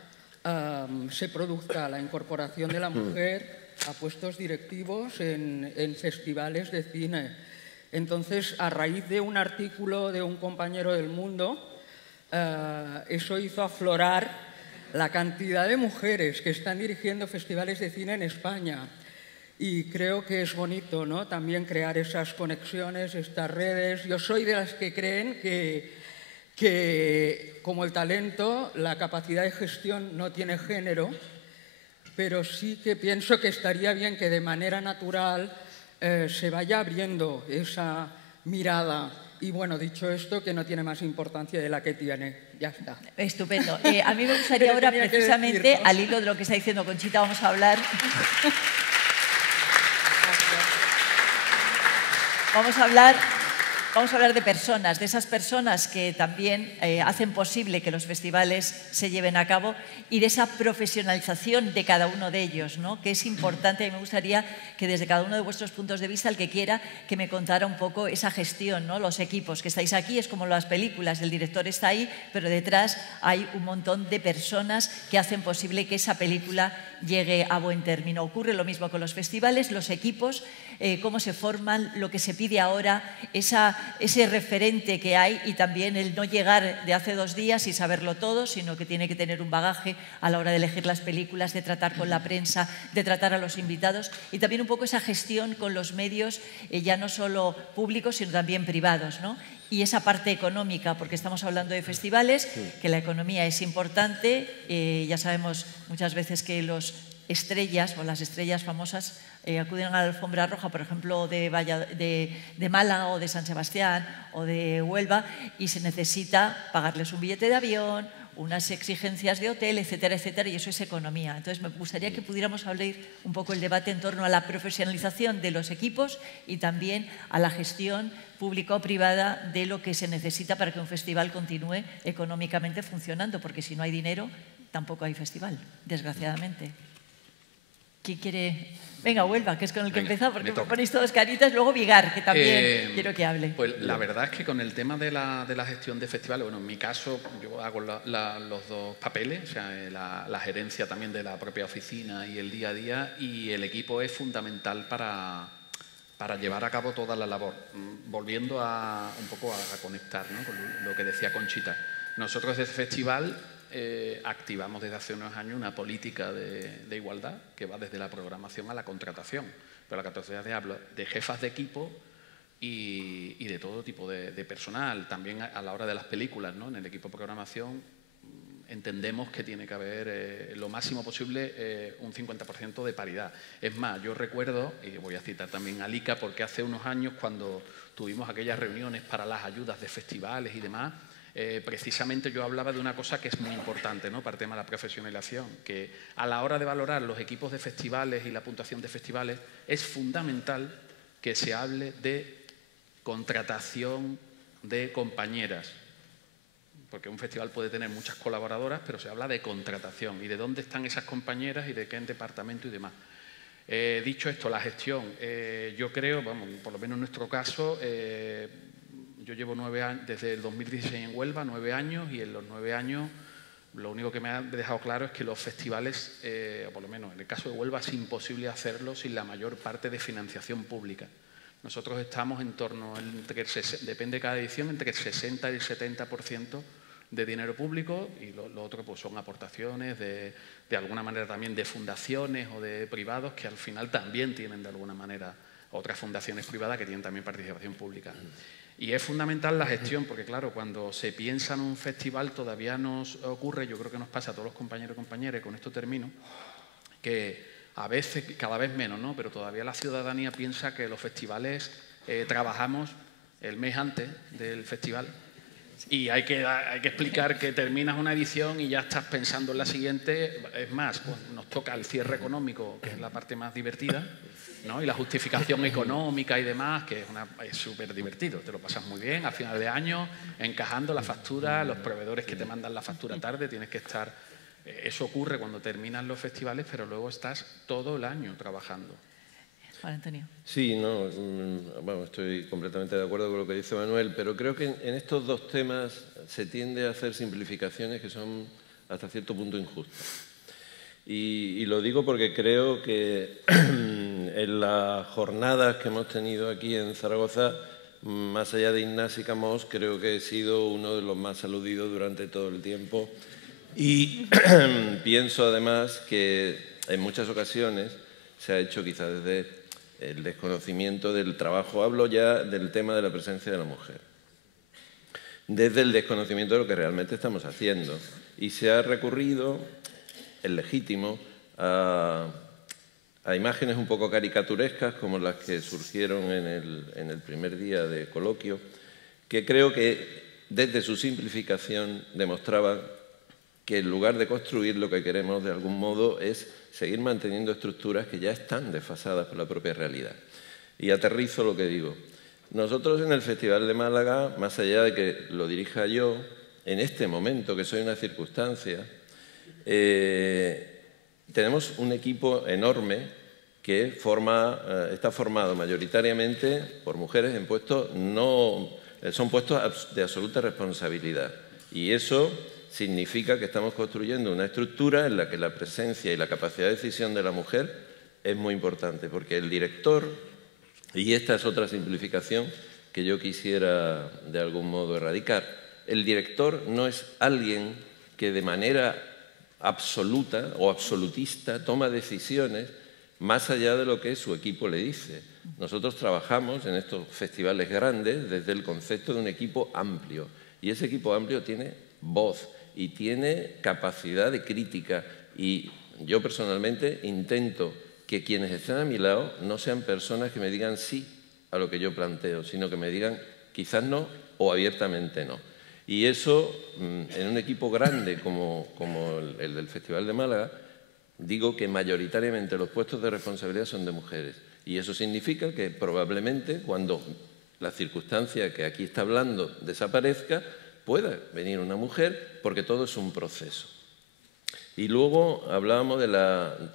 se produzca la incorporación de la mujer a puestos directivos en festivales de cine. Entonces, a raíz de un artículo de un compañero del Mundo, eso hizo aflorar la cantidad de mujeres que están dirigiendo festivales de cine en España. Y creo que es bonito, ¿no? También crear esas conexiones, estas redes. Yo soy de las que creen que como el talento, la capacidad de gestión no tiene género pero sí que pienso que estaría bien que de manera natural se vaya abriendo esa mirada. Y bueno, dicho esto, que no tiene más importancia de la que tiene. Ya está. Estupendo. A mí me gustaría ahora, precisamente, al hilo de lo que está diciendo Conchita, vamos a hablar... Vamos a hablar de personas, de esas personas que también hacen posible que los festivales se lleven a cabo y de esa profesionalización de cada uno de ellos, ¿no? Que es importante. Y me gustaría que desde cada uno de vuestros puntos de vista, el que quiera, que me contara un poco esa gestión, ¿no? Los equipos que estáis aquí, es como las películas, el director está ahí, pero detrás hay un montón de personas que hacen posible que esa película llegue a buen término. Ocurre lo mismo con los festivales, los equipos, cómo se forman, lo que se pide ahora, ese referente que hay y también el no llegar de hace 2 días y saberlo todo, sino que tiene que tener un bagaje a la hora de elegir las películas, de tratar con la prensa, de tratar a los invitados y también un poco esa gestión con los medios, ya no solo públicos, sino también privados, ¿no? Y esa parte económica, porque estamos hablando de festivales, que la economía es importante. Ya sabemos muchas veces que los estrellas o las estrellas famosas acuden a la alfombra roja, por ejemplo, de Málaga o de San Sebastián o de Huelva, y se necesita pagarles un billete de avión, unas exigencias de hotel, etcétera, etcétera, y eso es economía. Entonces, me gustaría que pudiéramos abrir un poco el debate en torno a la profesionalización de los equipos y también a la gestión pública o privada de lo que se necesita para que un festival continúe económicamente funcionando, porque si no hay dinero, tampoco hay festival, desgraciadamente. ¿Quién quiere...? Venga, Huelva, que es con el que empezó, porque me ponéis todos caritas. Luego Vigar, que también quiero que hable. Pues la verdad es que con el tema de la gestión de festivales, bueno, en mi caso yo hago los 2 papeles, o sea, la gerencia también de la propia oficina y el día a día, y el equipo es fundamental para llevar a cabo toda la labor. Volviendo un poco a conectar, ¿no?, con lo que decía Conchita. Nosotros desde el festival activamos desde hace unos años una política de igualdad que va desde la programación a la contratación. Pero la contratación de jefas de equipo y de todo tipo de personal. También a la hora de las películas, ¿no? En el equipo de programación entendemos que tiene que haber lo máximo posible un 50% de paridad. Es más, yo recuerdo, y voy a citar también a Lika, porque hace unos años cuando tuvimos aquellas reuniones para las ayudas de festivales y demás, precisamente yo hablaba de una cosa que es muy importante, ¿no?, para el tema de la profesionalización, que a la hora de valorar los equipos de festivales y la puntuación de festivales es fundamental que se hable de contratación de compañeras, porque un festival puede tener muchas colaboradoras, pero se habla de contratación y de dónde están esas compañeras y de qué departamento y demás. Dicho esto, la gestión, yo creo, vamos, por lo menos en nuestro caso, yo llevo 9 años, desde el 2016 en Huelva, 9 años, y en los 9 años lo único que me ha dejado claro es que los festivales, o por lo menos en el caso de Huelva, es imposible hacerlo sin la mayor parte de financiación pública. Nosotros estamos en torno, depende de cada edición, entre el 60 y el 70% de dinero público, y lo otro pues son aportaciones de alguna manera también de fundaciones o de privados que al final también tienen de alguna manera otras fundaciones privadas que tienen también participación pública. Y es fundamental la gestión, porque claro, cuando se piensa en un festival todavía nos ocurre, yo creo que nos pasa a todos los compañeros y compañeras, y con esto termino, que a veces, cada vez menos, ¿no?, pero todavía la ciudadanía piensa que los festivales trabajamos el mes antes del festival y hay que explicar que terminas una edición y ya estás pensando en la siguiente. Es más, pues nos toca el cierre económico, que es la parte más divertida, ¿no?, y la justificación económica y demás, que es súper divertido, te lo pasas muy bien a final de año, encajando la factura, los proveedores que te mandan la factura tarde, tienes que estar... Eso ocurre cuando terminan los festivales, pero luego estás todo el año trabajando. Juan Antonio. Sí, no, bueno, estoy completamente de acuerdo con lo que dice Manuel, pero creo que en estos 2 temas se tiende a hacer simplificaciones que son hasta cierto punto injustas. Y lo digo porque creo que en las jornadas que hemos tenido aquí en Zaragoza, más allá de Ignasi Camós, creo que he sido uno de los más aludidos durante todo el tiempo. Y pienso además que en muchas ocasiones se ha hecho quizás desde el desconocimiento del trabajo, hablo ya del tema de la presencia de la mujer, desde el desconocimiento de lo que realmente estamos haciendo. Y se ha recurrido, es legítimo, a imágenes un poco caricaturescas como las que surgieron en el primer día de coloquio, que creo que desde su simplificación demostraban que en lugar de construir lo que queremos de algún modo es seguir manteniendo estructuras que ya están desfasadas por la propia realidad. Y aterrizo lo que digo. Nosotros en el Festival de Málaga, más allá de que lo dirija yo, en este momento que soy una circunstancia, tenemos un equipo enorme que está formado mayoritariamente por mujeres en puestos son puestos de absoluta responsabilidad. Y eso significa que estamos construyendo una estructura en la que la presencia y la capacidad de decisión de la mujer es muy importante, porque el director, y esta es otra simplificación que yo quisiera de algún modo erradicar, el director no es alguien que de manera absoluta o absolutista toma decisiones más allá de lo que su equipo le dice. Nosotros trabajamos en estos festivales grandes desde el concepto de un equipo amplio, y ese equipo amplio tiene voz y tiene capacidad de crítica, y yo personalmente intento que quienes estén a mi lado no sean personas que me digan sí a lo que yo planteo, sino que me digan quizás no o abiertamente no. Y eso, en un equipo grande como el del Festival de Málaga, digo que mayoritariamente los puestos de responsabilidad son de mujeres. Y eso significa que probablemente cuando la circunstancia que aquí está hablando desaparezca, pueda venir una mujer, porque todo es un proceso. Y luego hablábamos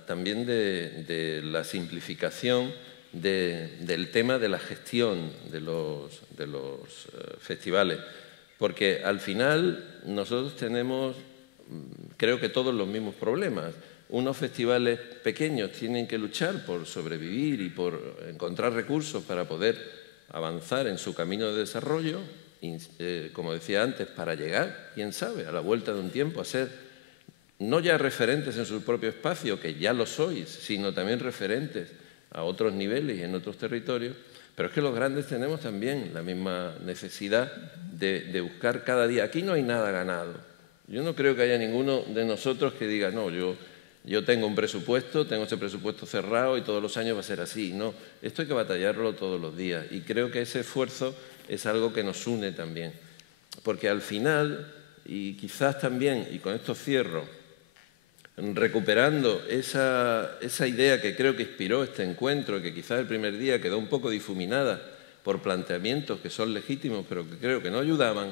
también de la simplificación del tema de la gestión de los festivales, porque al final nosotros tenemos, creo que todos los mismos problemas. Unos festivales pequeños tienen que luchar por sobrevivir y por encontrar recursos para poder avanzar en su camino de desarrollo, como decía antes, para llegar, quién sabe, a la vuelta de un tiempo a ser no ya referentes en su propio espacio, que ya lo sois, sino también referentes a otros niveles y en otros territorios. Pero es que los grandes tenemos también la misma necesidad de buscar cada día. Aquí no hay nada ganado. Yo no creo que haya ninguno de nosotros que diga, no, yo tengo un presupuesto, tengo ese presupuesto cerrado y todos los años va a ser así. No, esto hay que batallarlo todos los días. Y creo que ese esfuerzo es algo que nos une también. Porque al final, y quizás también, y con esto cierro, recuperando esa idea que creo que inspiró este encuentro, que quizás el primer día quedó un poco difuminada por planteamientos que son legítimos, pero que creo que no ayudaban,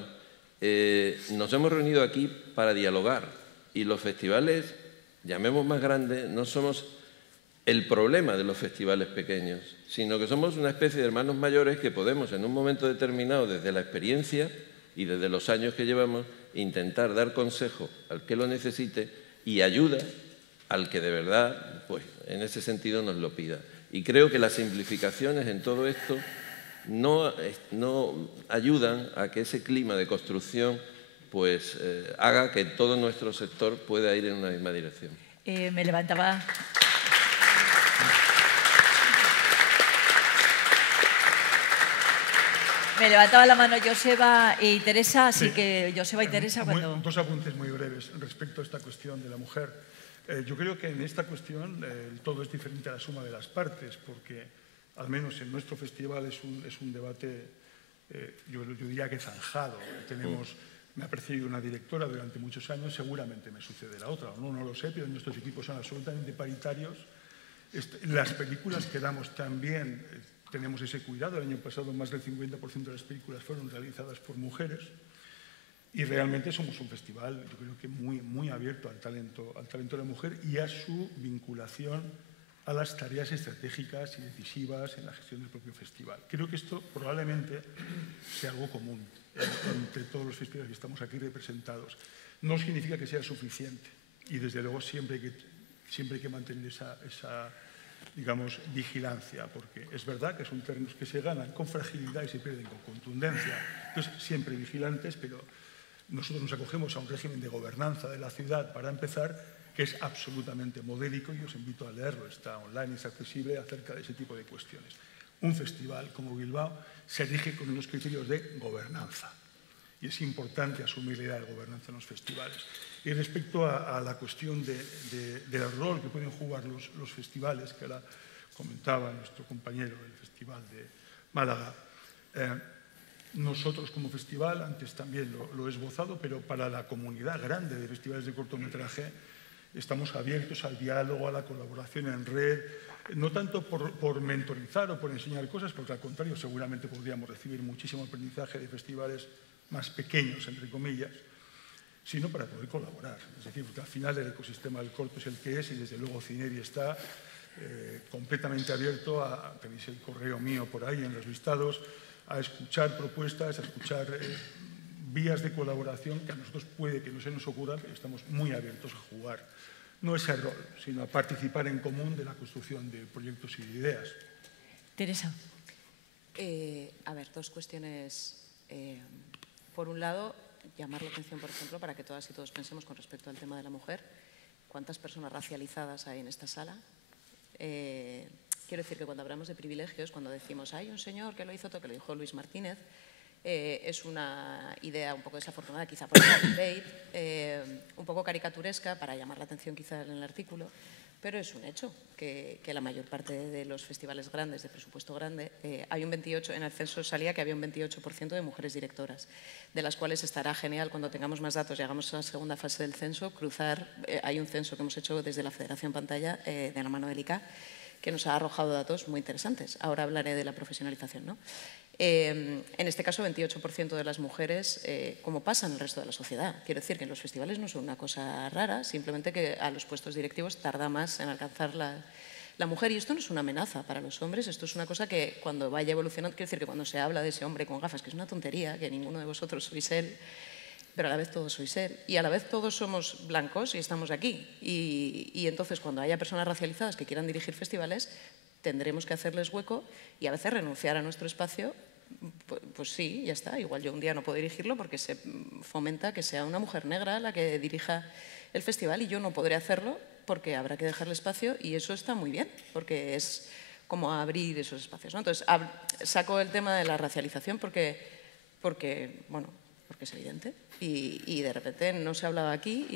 nos hemos reunido aquí para dialogar. Y los festivales, llamemos más grandes, no somos el problema de los festivales pequeños, sino que somos una especie de hermanos mayores que podemos en un momento determinado, desde la experiencia y desde los años que llevamos, intentar dar consejo al que lo necesite y ayuda al que de verdad, pues en ese sentido nos lo pida. Y creo que las simplificaciones en todo esto no ayudan a que ese clima de construcción pues haga que todo nuestro sector pueda ir en una misma dirección. Me levantaba la mano Joseba y Teresa, así que Joseba y Teresa cuando... Dos apuntes muy breves respecto a esta cuestión de la mujer. Yo creo que en esta cuestión todo es diferente a la suma de las partes, porque al menos en nuestro festival es un debate, yo diría que zanjado. Me ha precedido una directora durante muchos años, seguramente me sucede la otra, no lo sé, pero nuestros equipos son absolutamente paritarios. Las películas que damos también tenemos ese cuidado. El año pasado más del 50% de las películas fueron realizadas por mujeres y realmente somos un festival, yo creo que muy abierto al talento de la mujer y a su vinculación a las tareas estratégicas y decisivas en la gestión del propio festival. Creo que esto probablemente sea algo común entre todos los festivales que estamos aquí representados. No significa que sea suficiente y desde luego siempre hay que mantener esa digamos, vigilancia, porque es verdad que son terrenos que se ganan con fragilidad y se pierden con contundencia. Entonces, siempre vigilantes, pero nosotros nos acogemos a un régimen de gobernanza de la ciudad, para empezar, que es absolutamente modélico, y os invito a leerlo, está online, es accesible, acerca de ese tipo de cuestiones. Un festival como Bilbao se rige con unos criterios de gobernanza. y es importante asumir la idea de gobernanza en los festivales. Y respecto a la cuestión del rol que pueden jugar los festivales, que ahora comentaba nuestro compañero del Festival de Málaga, nosotros como festival, antes también lo he esbozado, pero para la comunidad grande de festivales de cortometraje estamos abiertos al diálogo, a la colaboración en red, no tanto por mentorizar o por enseñar cosas, porque al contrario seguramente podríamos recibir muchísimo aprendizaje de festivales más pequeños, entre comillas, sino para poder colaborar. Es decir, porque al final el ecosistema del corto es el que es y desde luego Cineri está completamente abierto tenéis el correo mío por ahí en los listados, a escuchar propuestas, a escuchar vías de colaboración que a nosotros puede que no se nos ocurran, pero estamos muy abiertos a jugar, no ese rol, sino a participar en común de la construcción de proyectos y de ideas. Teresa. A ver, dos cuestiones. Por un lado, llamar la atención, por ejemplo, para que todas y todos pensemos con respecto al tema de la mujer. ¿Cuántas personas racializadas hay en esta sala? Quiero decir que cuando hablamos de privilegios, cuando decimos hay un señor que lo hizo todo, que lo dijo Luis Martínez, es una idea un poco desafortunada, quizá por el debate, un poco caricaturesca para llamar la atención quizá en el artículo, pero es un hecho que la mayor parte de los festivales grandes, de presupuesto grande, hay un 28%, en el censo salía que había un 28% de mujeres directoras, de las cuales estará genial cuando tengamos más datos, llegamos a la segunda fase del censo, cruzar, hay un censo que hemos hecho desde la Federación Pantalla, de la mano del ICA, que nos ha arrojado datos muy interesantes. Ahora hablaré de la profesionalización, ¿no? En este caso, 28% de las mujeres, como pasa en el resto de la sociedad. Quiero decir que en los festivales no son una cosa rara, simplemente que a los puestos directivos tarda más en alcanzar la mujer. Y esto no es una amenaza para los hombres, esto es una cosa que cuando vaya evolucionando, quiero decir que cuando se habla de ese hombre con gafas, que es una tontería, que ninguno de vosotros sois él, pero a la vez todos sois él. Y a la vez todos somos blancos y estamos aquí. Y entonces, cuando haya personas racializadas que quieran dirigir festivales, tendremos que hacerles hueco y a veces renunciar a nuestro espacio. Pues sí, ya está. Igual yo un día no puedo dirigirlo porque se fomenta que sea una mujer negra la que dirija el festival y yo no podré hacerlo porque habrá que dejarle espacio y eso está muy bien, porque es como abrir esos espacios, ¿no? Entonces, saco el tema de la racialización porque es evidente y de repente no se hablaba aquí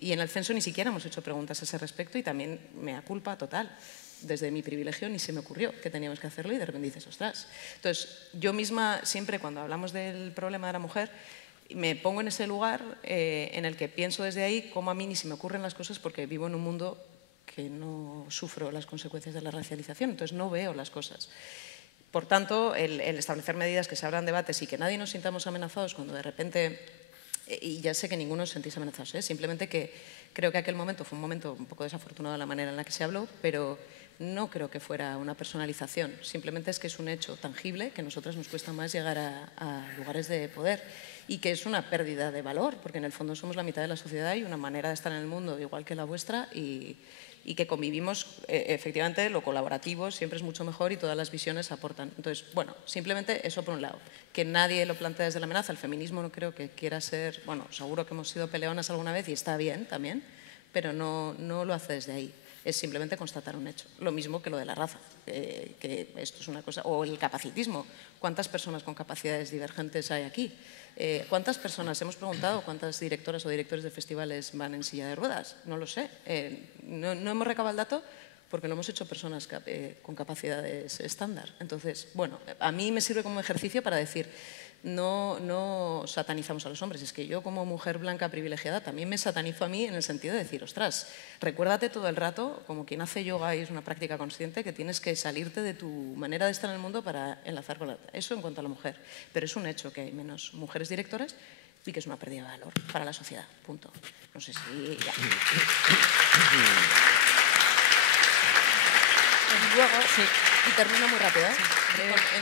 y en el censo ni siquiera hemos hecho preguntas a ese respecto y también me da culpa total. Desde mi privilegio ni se me ocurrió que teníamos que hacerlo y de repente dices, ostras. Entonces, yo misma siempre cuando hablamos del problema de la mujer me pongo en ese lugar en el que pienso desde ahí cómo a mí ni se me ocurren las cosas porque vivo en un mundo que no sufro las consecuencias de la racialización, entonces no veo las cosas. Por tanto, el establecer medidas que se abran debates y que nadie nos sintamos amenazados cuando de repente, y ya sé que ninguno os sentís amenazados, simplemente que creo que aquel momento fue un momento un poco desafortunado la manera en la que se habló, pero no creo que fuera una personalización, simplemente es que es un hecho tangible que a nosotras nos cuesta más llegar a lugares de poder y que es una pérdida de valor, porque en el fondo somos la mitad de la sociedad y una manera de estar en el mundo igual que la vuestra y que convivimos, efectivamente, lo colaborativo siempre es mucho mejor y todas las visiones aportan. Entonces, bueno, simplemente eso por un lado. Que nadie lo plantea desde la amenaza. El feminismo no creo que quiera ser, bueno, seguro que hemos sido peleonas alguna vez y está bien también, pero no lo hace desde ahí. Es simplemente constatar un hecho. Lo mismo que lo de la raza, que esto es una cosa. O el capacitismo. ¿Cuántas personas con capacidades divergentes hay aquí? ¿Cuántas personas, hemos preguntado, cuántas directoras o directores de festivales van en silla de ruedas? No lo sé. No hemos recabado el dato porque lo hemos hecho personas con capacidades estándar. Entonces, bueno, a mí me sirve como ejercicio para decir, no satanizamos a los hombres. Es que yo como mujer blanca privilegiada también me satanizo a mí en el sentido de decir, ostras, recuérdate todo el rato, como quien hace yoga y es una práctica consciente, que tienes que salirte de tu manera de estar en el mundo para enlazar con la otra. Eso en cuanto a la mujer. Pero es un hecho que hay menos mujeres directoras y que es una pérdida de valor para la sociedad. Punto. No sé si ya. Y luego, sí, y termino muy rápido, ¿eh?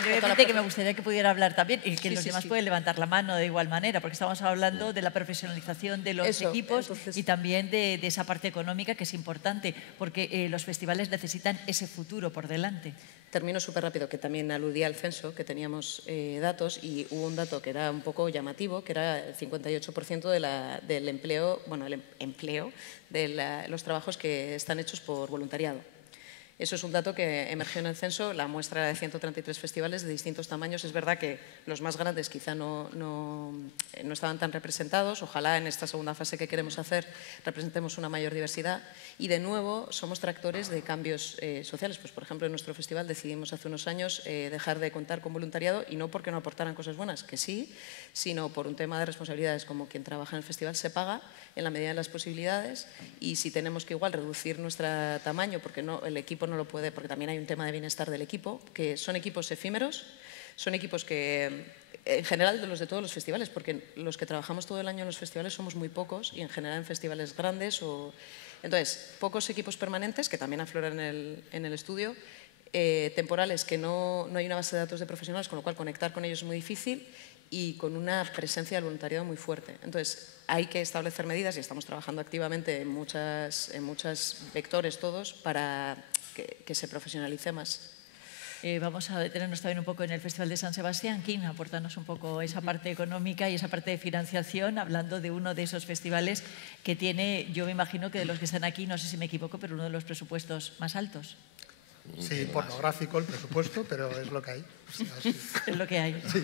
Brevemente, que me gustaría que pudiera hablar también y que los demás pueden levantar la mano de igual manera, porque estamos hablando de la profesionalización de los equipos y también de esa parte económica que es importante, porque los festivales necesitan ese futuro por delante. Termino súper rápido, que también aludía al censo, que teníamos datos y hubo un dato que era un poco llamativo, que era el 58% del empleo, bueno, el empleo de los trabajos que están hechos por voluntariado. Eso es un dato que emergió en el censo, la muestra de 133 festivales de distintos tamaños. Es verdad que los más grandes quizá no estaban tan representados. Ojalá en esta segunda fase que queremos hacer representemos una mayor diversidad. Y de nuevo somos tractores de cambios sociales. Pues, por ejemplo, en nuestro festival decidimos hace unos años dejar de contar con voluntariado, y no porque no aportaran cosas buenas, que sí, sino por un tema de responsabilidades. Como quien trabaja en el festival se paga en la medida de las posibilidades, y si tenemos que igual reducir nuestro tamaño porque el equipo no lo puede, porque también hay un tema de bienestar del equipo, que son equipos efímeros, son equipos que, en general, de los de todos los festivales, porque los que trabajamos todo el año en los festivales somos muy pocos, y en general en festivales grandes. Entonces, pocos equipos permanentes, que también afloran en el estudio, temporales que no hay una base de datos de profesionales, con lo cual conectar con ellos es muy difícil, y con una presencia del voluntariado muy fuerte. Entonces, hay que establecer medidas, y estamos trabajando activamente en muchos vectores todos, para que se profesionalice más. Vamos a detenernos también un poco en el Festival de San Sebastián. Kim, aportanos un poco esa parte económica y esa parte de financiación, hablando de uno de esos festivales que tiene, yo me imagino que de los que están aquí, no sé si me equivoco, pero uno de los presupuestos más altos. Sí, pornográfico el presupuesto, pero es lo que hay. O sea, sí. Es lo que hay. Sí.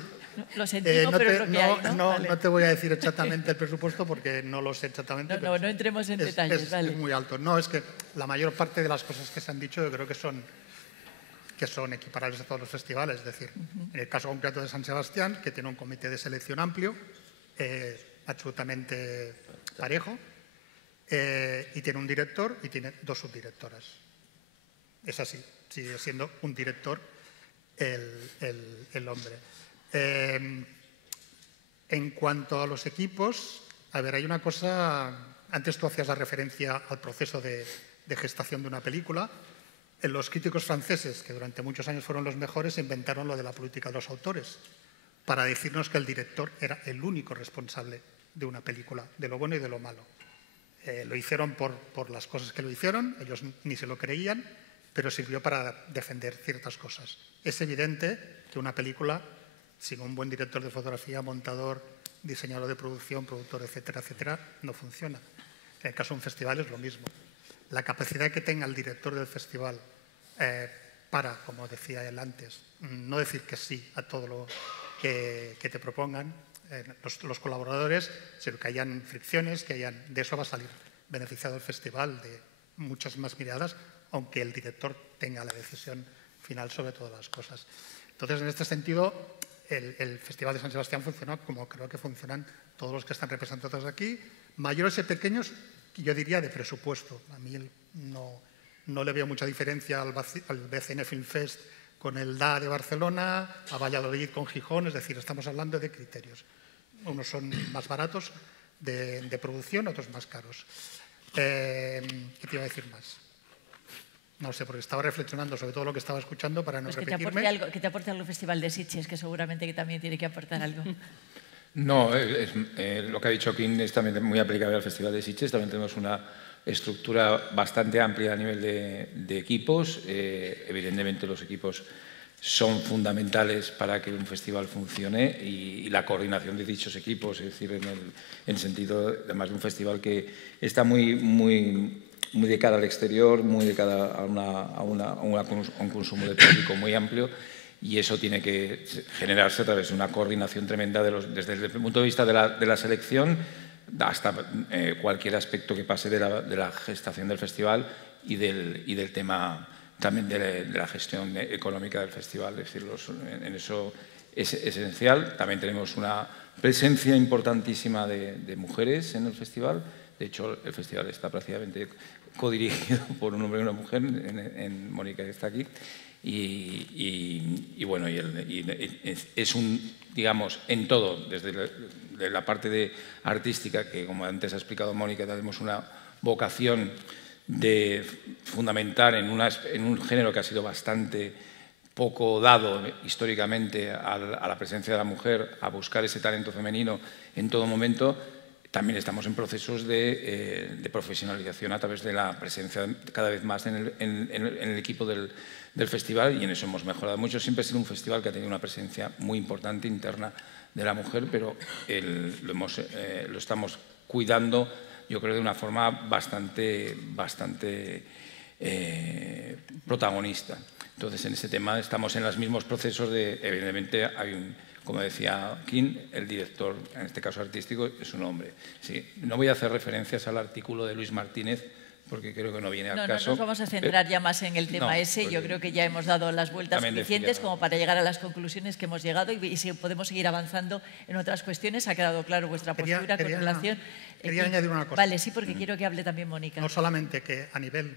Lo sentimos, pero es lo que hay, ¿no? Vale. No te voy a decir exactamente el presupuesto porque no lo sé exactamente. No entremos en detalles. Vale. Es muy alto. No, es que la mayor parte de las cosas que se han dicho yo creo que son equiparables a todos los festivales. Es decir, en el caso concreto de San Sebastián, que tiene un comité de selección amplio, absolutamente parejo, y tiene un director y tiene 2 subdirectoras. Es así, sigue siendo un director el hombre. En cuanto a los equipos, a ver, hay una cosa, antes tú hacías la referencia al proceso de gestación de una película. Los críticos franceses, que durante muchos años fueron los mejores, inventaron lo de la política de los autores, para decirnos que el director era el único responsable de una película, de lo bueno y de lo malo. Lo hicieron por las cosas que lo hicieron, ellos ni se lo creían, pero sirvió para defender ciertas cosas. Es evidente que una película, sin un buen director de fotografía, montador, diseñador de producción, productor, etcétera, etcétera, no funciona. En el caso de un festival es lo mismo. La capacidad que tenga el director del festival para, como decía él antes, no decir que sí a todo lo que te propongan los colaboradores, sino que hayan fricciones, de eso va a salir beneficiado el festival, de muchas más miradas, aunque el director tenga la decisión final sobre todas las cosas. Entonces, en este sentido, el Festival de San Sebastián funcionó como creo que funcionan todos los que están representados aquí, mayores y pequeños, yo diría de presupuesto. A mí no le veo mucha diferencia al BCN Film Fest con el DA de Barcelona, a Valladolid con Gijón, es decir, estamos hablando de criterios. Unos son más baratos de producción, otros más caros. ¿Qué te iba a decir más? No sé, porque estaba reflexionando sobre todo lo que estaba escuchando para no repetirme. Que te aporte algo el Festival de Sitges, que seguramente que también tiene que aportar algo. No, lo que ha dicho Kim es también muy aplicable al Festival de Sitges. También tenemos una estructura bastante amplia a nivel de equipos. Evidentemente los equipos son fundamentales para que un festival funcione y la coordinación de dichos equipos, es decir, en el sentido, además de un festival que está muy de cara al exterior, muy de cara a un consumo de público muy amplio, y eso tiene que generarse a través de una coordinación tremenda desde el punto de vista de la selección hasta cualquier aspecto que pase de la gestación del festival y del tema también de la gestión económica del festival. Es decir, en eso es esencial. También tenemos una presencia importantísima de mujeres en el festival. De hecho, el festival está prácticamente codirigido por un hombre y una mujer, en Mónica, que está aquí. Y bueno, es digamos, en todo, desde la parte artística, que como antes ha explicado Mónica, tenemos una vocación de fundamentar en un género que ha sido bastante poco dado históricamente a la presencia de la mujer, a buscar ese talento femenino en todo momento. También estamos en procesos de profesionalización a través de la presencia cada vez más en el equipo del festival, y en eso hemos mejorado mucho. Siempre ha sido un festival que ha tenido una presencia muy importante interna de la mujer, pero lo estamos cuidando, yo creo, de una forma bastante protagonista. Entonces, en este tema estamos en los mismos procesos de, evidentemente, como decía King, el director, en este caso artístico, es un hombre. Sí, no voy a hacer referencias al artículo de Luis Martínez, porque creo que no viene al caso. No nos vamos a centrar ya más en el tema ese. Yo creo que ya hemos dado las vueltas suficientes como para llegar a las conclusiones que hemos llegado y si podemos seguir avanzando en otras cuestiones. Ha quedado claro vuestra postura con relación... Quería añadir una cosa. Vale, sí, porque quiero que hable también Mónica. No solamente que a nivel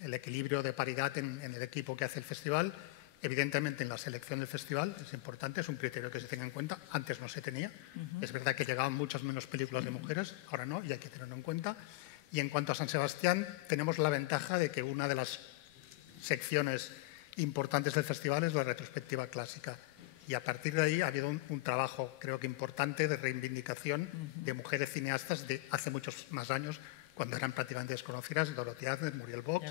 el equilibrio de paridad en el equipo que hace el festival, evidentemente en la selección del festival es importante, es un criterio que se tenga en cuenta. Antes no se tenía. Es verdad que llegaban muchas menos películas de mujeres, ahora no, y hay que tenerlo en cuenta. Y en cuanto a San Sebastián, tenemos la ventaja de que una de las secciones importantes del festival es la retrospectiva clásica. Y a partir de ahí ha habido un trabajo, creo que importante, de reivindicación de mujeres cineastas de hace muchos más años, cuando eran prácticamente desconocidas, Dorothy Adler, Muriel Bock.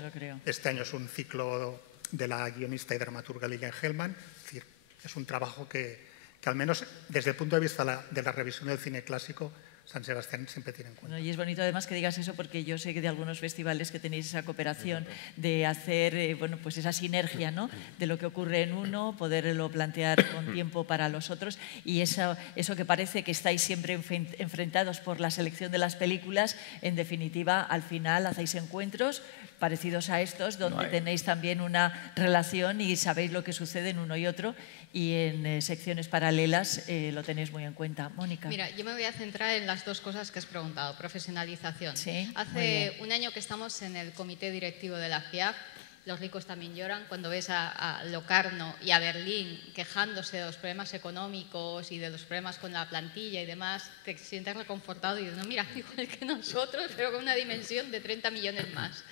Este año es un ciclo de la guionista y dramaturga Lilian Hellman. Es decir, es un trabajo que al menos desde el punto de vista de la revisión del cine clásico, San Sebastián siempre tiene en cuenta. Y es bonito además que digas eso porque yo sé que de algunos festivales que tenéis esa cooperación de hacer bueno, pues esa sinergia, ¿no?, de lo que ocurre en uno, poderlo plantear con tiempo para los otros y eso que parece que estáis siempre enfrentados por la selección de las películas, en definitiva, al final hacéis encuentros parecidos a estos, donde tenéis también una relación y sabéis lo que sucede en uno y otro y en secciones paralelas lo tenéis muy en cuenta. Mónica. Mira, yo me voy a centrar en las dos cosas que has preguntado. Profesionalización. Sí, hace un año que estamos en el comité directivo de la FIAC. Los ricos también lloran. Cuando ves a Locarno y a Berlín quejándose de los problemas económicos y de los problemas con la plantilla y demás, te sientes reconfortado y dices, no, mira, igual que nosotros, pero con una dimensión de 30 millones más.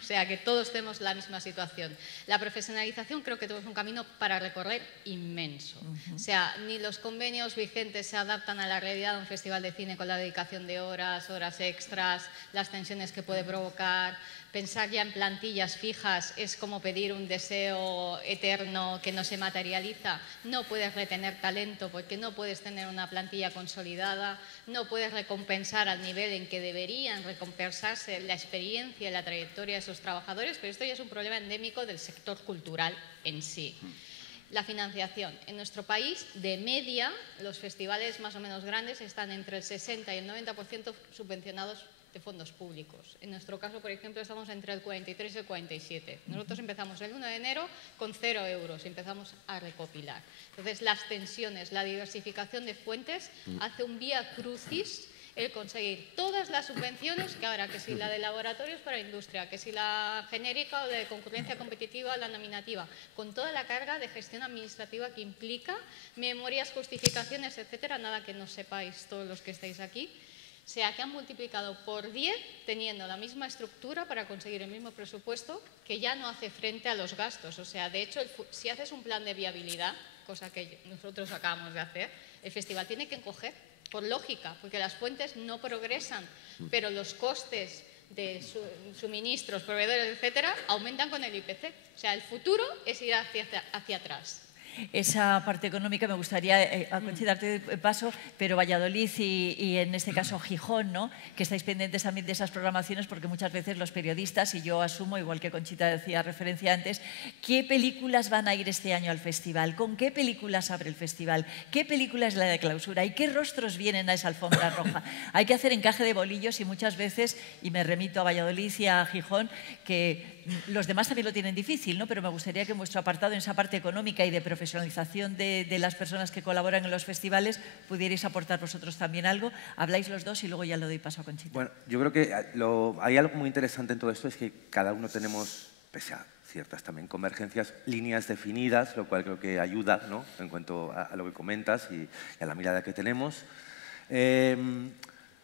O sea, que todos tenemos la misma situación. La profesionalización creo que tenemos un camino para recorrer inmenso. O sea, ni los convenios vigentes se adaptan a la realidad de un festival de cine con la dedicación de horas extras, las tensiones que puede provocar. Pensar ya en plantillas fijas es como pedir un deseo eterno que no se materializa. No puedes retener talento porque no puedes tener una plantilla consolidada, no puedes recompensar al nivel en que deberían recompensarse la experiencia y la trayectoria de esos trabajadores, pero esto ya es un problema endémico del sector cultural en sí. La financiación. En nuestro país, de media, los festivales más o menos grandes están entre el 60 y el 90% subvencionados de fondos públicos. En nuestro caso, por ejemplo, estamos entre el 43 y el 47. Nosotros empezamos el 1 de enero con 0 euros y empezamos a recopilar. Entonces, las tensiones, la diversificación de fuentes hace un vía crucis el conseguir todas las subvenciones, que ahora que si la de laboratorios para industria, que si la genérica o de concurrencia competitiva, la nominativa, con toda la carga de gestión administrativa que implica, memorias, justificaciones, etcétera, nada que no sepáis todos los que estáis aquí. O sea, que han multiplicado por 10 teniendo la misma estructura para conseguir el mismo presupuesto que ya no hace frente a los gastos. O sea, de hecho, si haces un plan de viabilidad, cosa que nosotros acabamos de hacer, el festival tiene que encoger, por lógica, porque las fuentes no progresan, pero los costes de suministros, proveedores, etcétera, aumentan con el IPC. O sea, el futuro es ir hacia atrás. Esa parte económica me gustaría darte paso, pero Valladolid y en este caso Gijón, ¿no?, que estáis pendientes también de esas programaciones porque muchas veces los periodistas, y yo asumo, igual que Conchita decía referencia antes, ¿qué películas van a ir este año al festival? ¿Con qué películas abre el festival? ¿Qué película es la de clausura? ¿Y qué rostros vienen a esa alfombra roja? Hay que hacer encaje de bolillos y muchas veces, y me remito a Valladolid y a Gijón, que los demás también lo tienen difícil, ¿no?, pero me gustaría que en vuestro apartado, en esa parte económica y de profesionalización de las personas que colaboran en los festivales, pudierais aportar vosotros también algo. Habláis los dos y luego ya lo doy paso a Conchita. Bueno, yo creo que hay algo muy interesante en todo esto, es que cada uno tenemos, pese a ciertas también convergencias, líneas definidas, lo cual creo que ayuda, ¿no?, en cuanto a lo que comentas y a la mirada que tenemos. En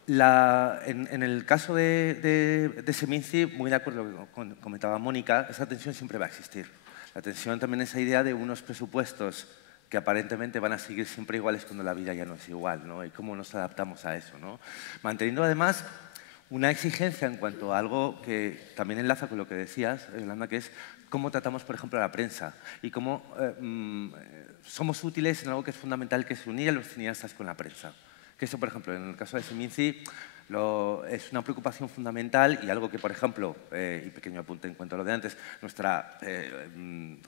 el caso de Seminci, muy de acuerdo con lo que comentaba Mónica, esa tensión siempre va a existir. La tensión también es esa idea de unos presupuestos que aparentemente van a seguir siempre iguales cuando la vida ya no es igual, ¿no?, y cómo nos adaptamos a eso, ¿no? Manteniendo además una exigencia en cuanto a algo que también enlaza con lo que decías, Yolanda, que es cómo tratamos, por ejemplo, a la prensa y cómo somos útiles en algo que es fundamental, que es unir a los cineastas con la prensa. Que eso, por ejemplo, en el caso de Seminci, es una preocupación fundamental y algo que, por ejemplo, y pequeño apunte en cuanto a lo de antes, nuestra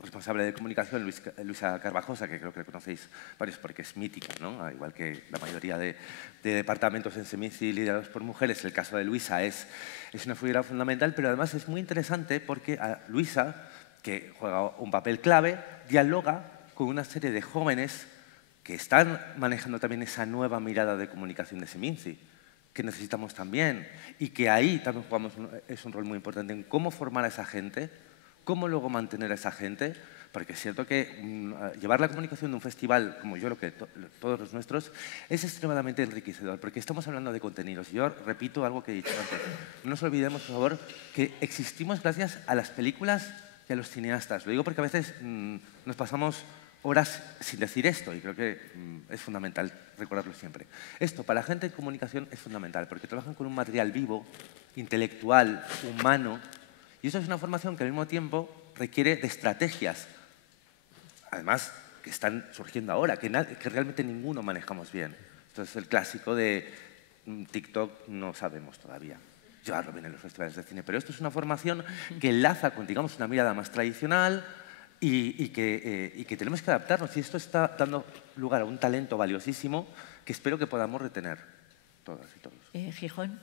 responsable de comunicación, Luisa Carvajosa, que creo que la conocéis varios porque es mítica, ¿no? Igual que la mayoría de departamentos en Seminci liderados por mujeres, el caso de Luisa es una figura fundamental, pero además es muy interesante porque Luisa, que juega un papel clave, dialoga con una serie de jóvenes que están manejando también esa nueva mirada de comunicación de Seminci, que necesitamos también, y que ahí también es un rol muy importante en cómo formar a esa gente, cómo luego mantener a esa gente, porque es cierto que llevar la comunicación de un festival como yo, todos los nuestros, es extremadamente enriquecedor, porque estamos hablando de contenidos. Yo repito algo que he dicho antes, no nos olvidemos, por favor, que existimos gracias a las películas y a los cineastas. Lo digo porque a veces nos pasamos horas sin decir esto y creo que es fundamental recordarlo siempre. Esto para la gente de comunicación es fundamental porque trabajan con un material vivo, intelectual, humano y eso es una formación que al mismo tiempo requiere de estrategias, además que están surgiendo ahora, que realmente ninguno manejamos bien. Entonces el clásico de TikTok no sabemos todavía llevarlo bien en los festivales de cine, pero esto es una formación que enlaza con, digamos, una mirada más tradicional, y que tenemos que adaptarnos. Y esto está dando lugar a un talento valiosísimo que espero que podamos retener todas y todos. Gijón.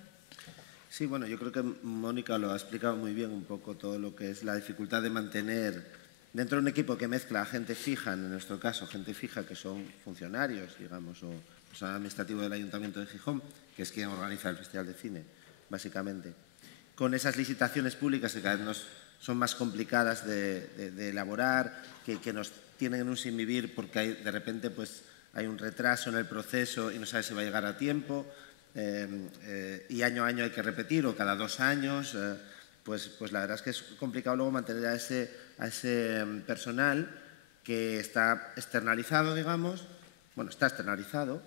Sí, bueno, yo creo que Mónica lo ha explicado muy bien un poco todo lo que es la dificultad de mantener dentro de un equipo que mezcla gente fija, en nuestro caso, gente fija que son funcionarios, digamos, o personal administrativo del Ayuntamiento de Gijón, que es quien organiza el Festival de Cine, básicamente, con esas licitaciones públicas que cada vez son más complicadas de elaborar, que nos tienen en un sinvivir porque de repente pues, hay un retraso en el proceso y no sabes si va a llegar a tiempo y año a año hay que repetir o cada 2 años, pues la verdad es que es complicado luego mantener a ese personal que está externalizado, digamos, bueno, está externalizado,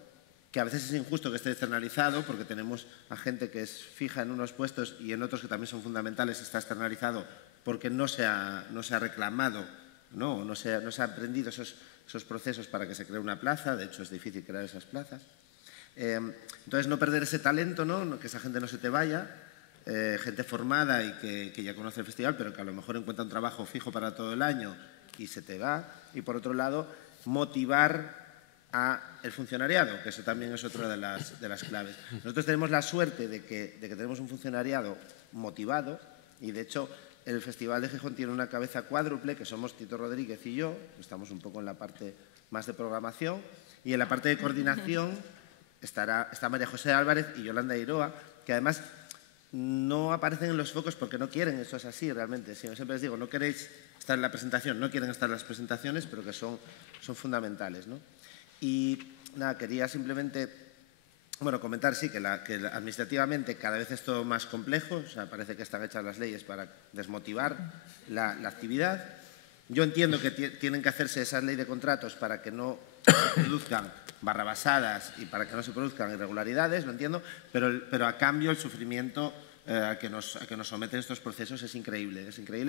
que a veces es injusto que esté externalizado porque tenemos a gente que es fija en unos puestos y en otros que también son fundamentales y está externalizado porque no se ha reclamado, no se ha aprendido esos procesos para que se cree una plaza, de hecho es difícil crear esas plazas. Entonces no perder ese talento, ¿no? Que esa gente no se te vaya, gente formada y que ya conoce el festival pero que a lo mejor encuentra un trabajo fijo para todo el año y se te va. Y por otro lado, motivar al funcionariado, que eso también es otra de las claves. Nosotros tenemos la suerte de que tenemos un funcionariado motivado y de hecho el Festival de Gijón tiene una cabeza cuádruple, que somos Tito Rodríguez y yo, estamos un poco en la parte más de programación y en la parte de coordinación está María José Álvarez y Yolanda Iroa, que además no aparecen en los focos porque no quieren, eso es así realmente. Siempre les digo, no queréis estar en la presentación, no quieren estar en las presentaciones, pero que son fundamentales, ¿no? Y nada, quería simplemente comentar, sí, que administrativamente cada vez es todo más complejo, o sea, parece que están hechas las leyes para desmotivar la actividad. Yo entiendo que tienen que hacerse esa ley de contratos para que no se produzcan barrabasadas y para que no se produzcan irregularidades, lo entiendo, pero a cambio el sufrimiento a que nos someten estos procesos es increíble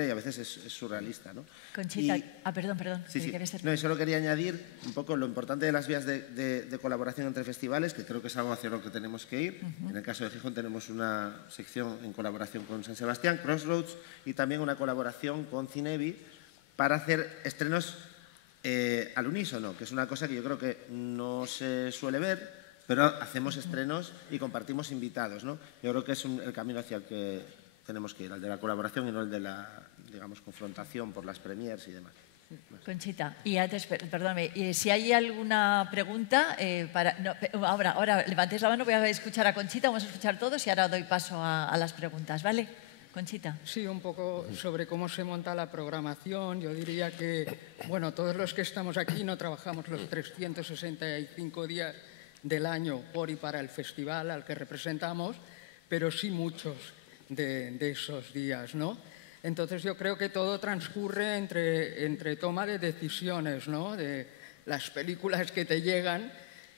y a veces es surrealista, ¿no? Conchita, perdón. Sí. No, y solo quería añadir un poco lo importante de las vías de colaboración entre festivales, que creo que es algo hacia lo que tenemos que ir. En el caso de Gijón tenemos una sección en colaboración con San Sebastián, Crossroads, y también una colaboración con Cinebi para hacer estrenos al unísono, que es una cosa que yo creo que no se suele ver, pero hacemos estrenos y compartimos invitados, ¿no? Yo creo que es el camino hacia el que tenemos que ir, el de la colaboración y no el de la, digamos, confrontación por las premiers y demás. Conchita, y antes, perdóname, si hay alguna pregunta, ahora levantéis la mano, voy a escuchar a Conchita, vamos a escuchar todos y ahora doy paso a las preguntas, ¿vale? Conchita. Sí, un poco sobre cómo se monta la programación. Yo diría que, bueno, todos los que estamos aquí no trabajamos los 365 días del año por y para el festival al que representamos, pero sí muchos de esos días, ¿no? Entonces yo creo que todo transcurre entre toma de decisiones, ¿no? De las películas que te llegan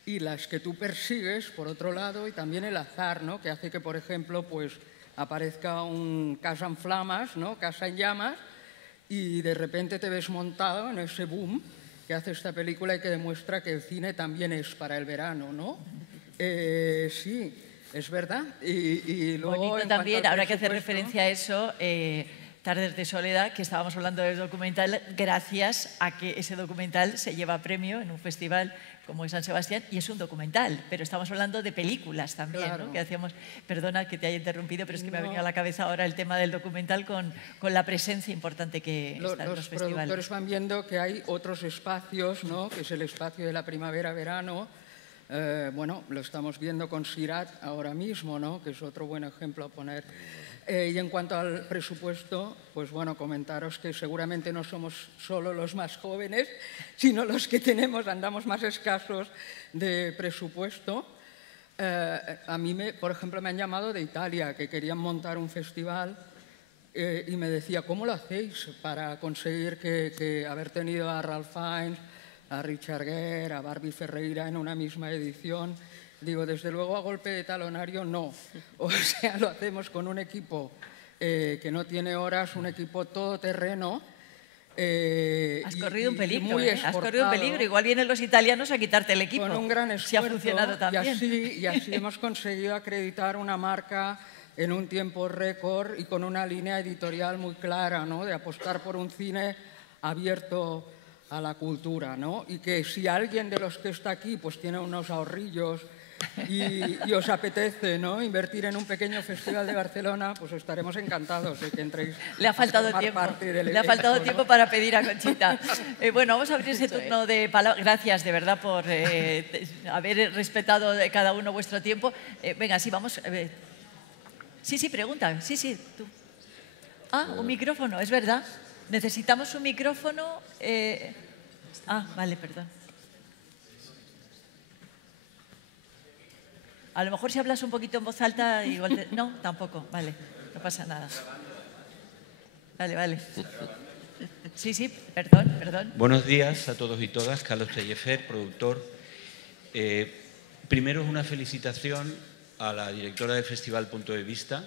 y las que tú persigues, por otro lado, y también el azar, ¿no? Que hace que, por ejemplo, pues aparezca un Casa en Flamas, ¿no? Casa en Llamas, y de repente te ves montado en ese boom que hace esta película y que demuestra que el cine también es para el verano, ¿no? Sí, es verdad. Y luego, bonito también, habrá que hacer referencia a eso, Tardes de Soledad, que estábamos hablando del documental, gracias a que ese documental se lleva premio en un festival como es San Sebastián, y es un documental, pero estamos hablando de películas también, claro, ¿no? Que hacíamos, perdona que te haya interrumpido, pero es que me ha venido a la cabeza ahora el tema del documental con la presencia importante que está en los festivales. Los productores van viendo que hay otros espacios, ¿no? Que es el espacio de la primavera-verano. Bueno, lo estamos viendo con Sirat ahora mismo, ¿no? Que es otro buen ejemplo a poner. Y en cuanto al presupuesto, pues bueno, comentaros que seguramente no somos solo los más jóvenes, sino los que andamos más escasos de presupuesto. A mí, por ejemplo, me han llamado de Italia, que querían montar un festival y me decía, ¿cómo lo hacéis para conseguir que haber tenido a Ralph Fiennes, a Richard Gere, a Barbie Ferreira en una misma edición? Digo, desde luego a golpe de talonario no. O sea, lo hacemos con un equipo que no tiene horas, un equipo todoterreno. Has corrido un peligro, muy has corrido un peligro. Igual vienen los italianos a quitarte el equipo. Con un gran esfuerzo. Si ha funcionado también. Y así hemos conseguido acreditar una marca en un tiempo récord y con una línea editorial muy clara, ¿no? De apostar por un cine abierto a la cultura, ¿no? Y que si alguien de los que está aquí pues tiene unos ahorrillos y os apetece, ¿no? Invertir en un pequeño festival de Barcelona, pues estaremos encantados de que entréis. Le ha faltado tiempo. Le ha faltado tiempo para pedir a Conchita. Bueno, vamos a abrir ese turno de palabras. Gracias, de verdad, por haber respetado cada uno vuestro tiempo. Venga, sí, vamos. Sí, pregunta. Sí, tú. Un micrófono, es verdad. Necesitamos un micrófono. Vale, perdón. A lo mejor si hablas un poquito en voz alta, igual No, tampoco. Vale, no pasa nada. Vale. Sí, perdón. Buenos días a todos y todas. Carlos Pellefer, productor. Primero una felicitación a la directora del Festival Punto de Vista,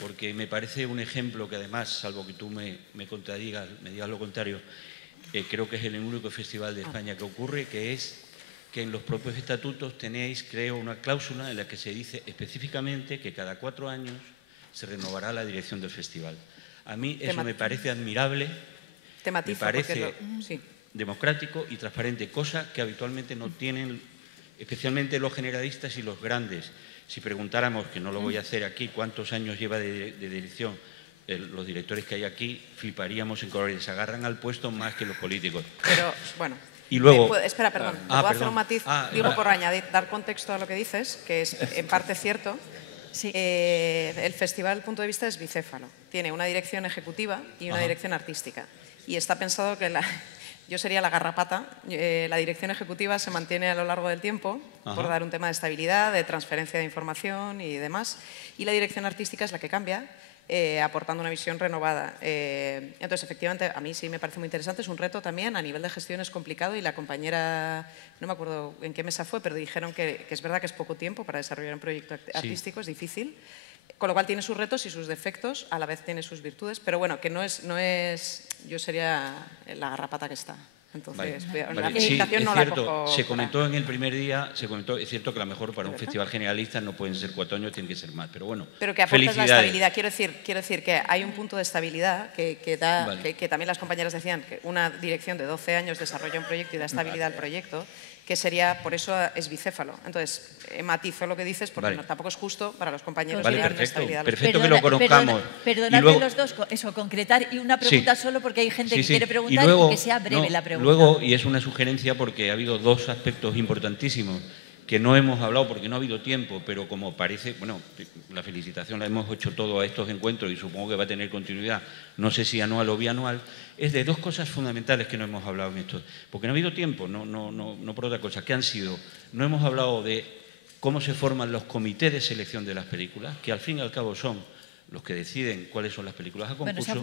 porque me parece un ejemplo que además, salvo que tú me contradigas, me digas lo contrario, creo que es el único festival de España que ocurre, que es que en los propios estatutos tenéis, creo, una cláusula en la que se dice específicamente que cada 4 años se renovará la dirección del festival. A mí eso me parece admirable, me parece democrático y transparente, cosa que habitualmente no tienen, especialmente los generalistas y los grandes. Si preguntáramos, que no lo voy a hacer aquí, cuántos años lleva de dirección los directores que hay aquí, fliparíamos en colores, se agarran al puesto más que los políticos. Pero, bueno... Y luego, espera, perdón. ¿Puedo hacer un matiz? Digo, por añadir, dar contexto a lo que dices, que es en parte cierto. Sí. El Festival Punto de Vista es bicéfalo. Tiene una dirección ejecutiva y una dirección artística. Y está pensado que yo sería la garrapata. La dirección ejecutiva se mantiene a lo largo del tiempo por dar un tema de estabilidad, de transferencia de información y demás. Y la dirección artística es la que cambia, aportando una visión renovada. Entonces, efectivamente, a mí sí me parece muy interesante. Es un reto también, a nivel de gestión es complicado y la compañera, no me acuerdo en qué mesa fue, pero dijeron que es verdad que es poco tiempo para desarrollar un proyecto artístico, es difícil. Con lo cual tiene sus retos y sus defectos, a la vez tiene sus virtudes, pero bueno, que no es yo sería la garrapata que está. Entonces, la felicitación no la cojo. Se comentó en el primer día, es cierto que a lo mejor para un festival generalista no pueden ser 4 años, tienen que ser más, pero bueno, pero que aportas la estabilidad. Quiero decir que hay un punto de estabilidad que también las compañeras decían, que una dirección de 12 años desarrolla un proyecto y da estabilidad al proyecto, que sería, por eso es bicéfalo. Entonces, matizo lo que dices, porque tampoco es justo para los compañeros que dan estabilidad. Perfecto que lo conozcamos. Perdonadme los dos, eso, concretar y una pregunta solo, porque hay gente que quiere preguntar y que sea breve la pregunta. Luego, y es una sugerencia porque ha habido 2 aspectos importantísimos que no hemos hablado porque no ha habido tiempo, pero como parece, bueno, la felicitación la hemos hecho todo a estos encuentros y supongo que va a tener continuidad, no sé si anual o bianual, es de 2 cosas fundamentales que no hemos hablado en esto, porque no ha habido tiempo, no por otra cosa, que han sido, no hemos hablado de cómo se forman los comités de selección de las películas, que al fin y al cabo son los que deciden cuáles son las películas a concurso. Bueno, se ha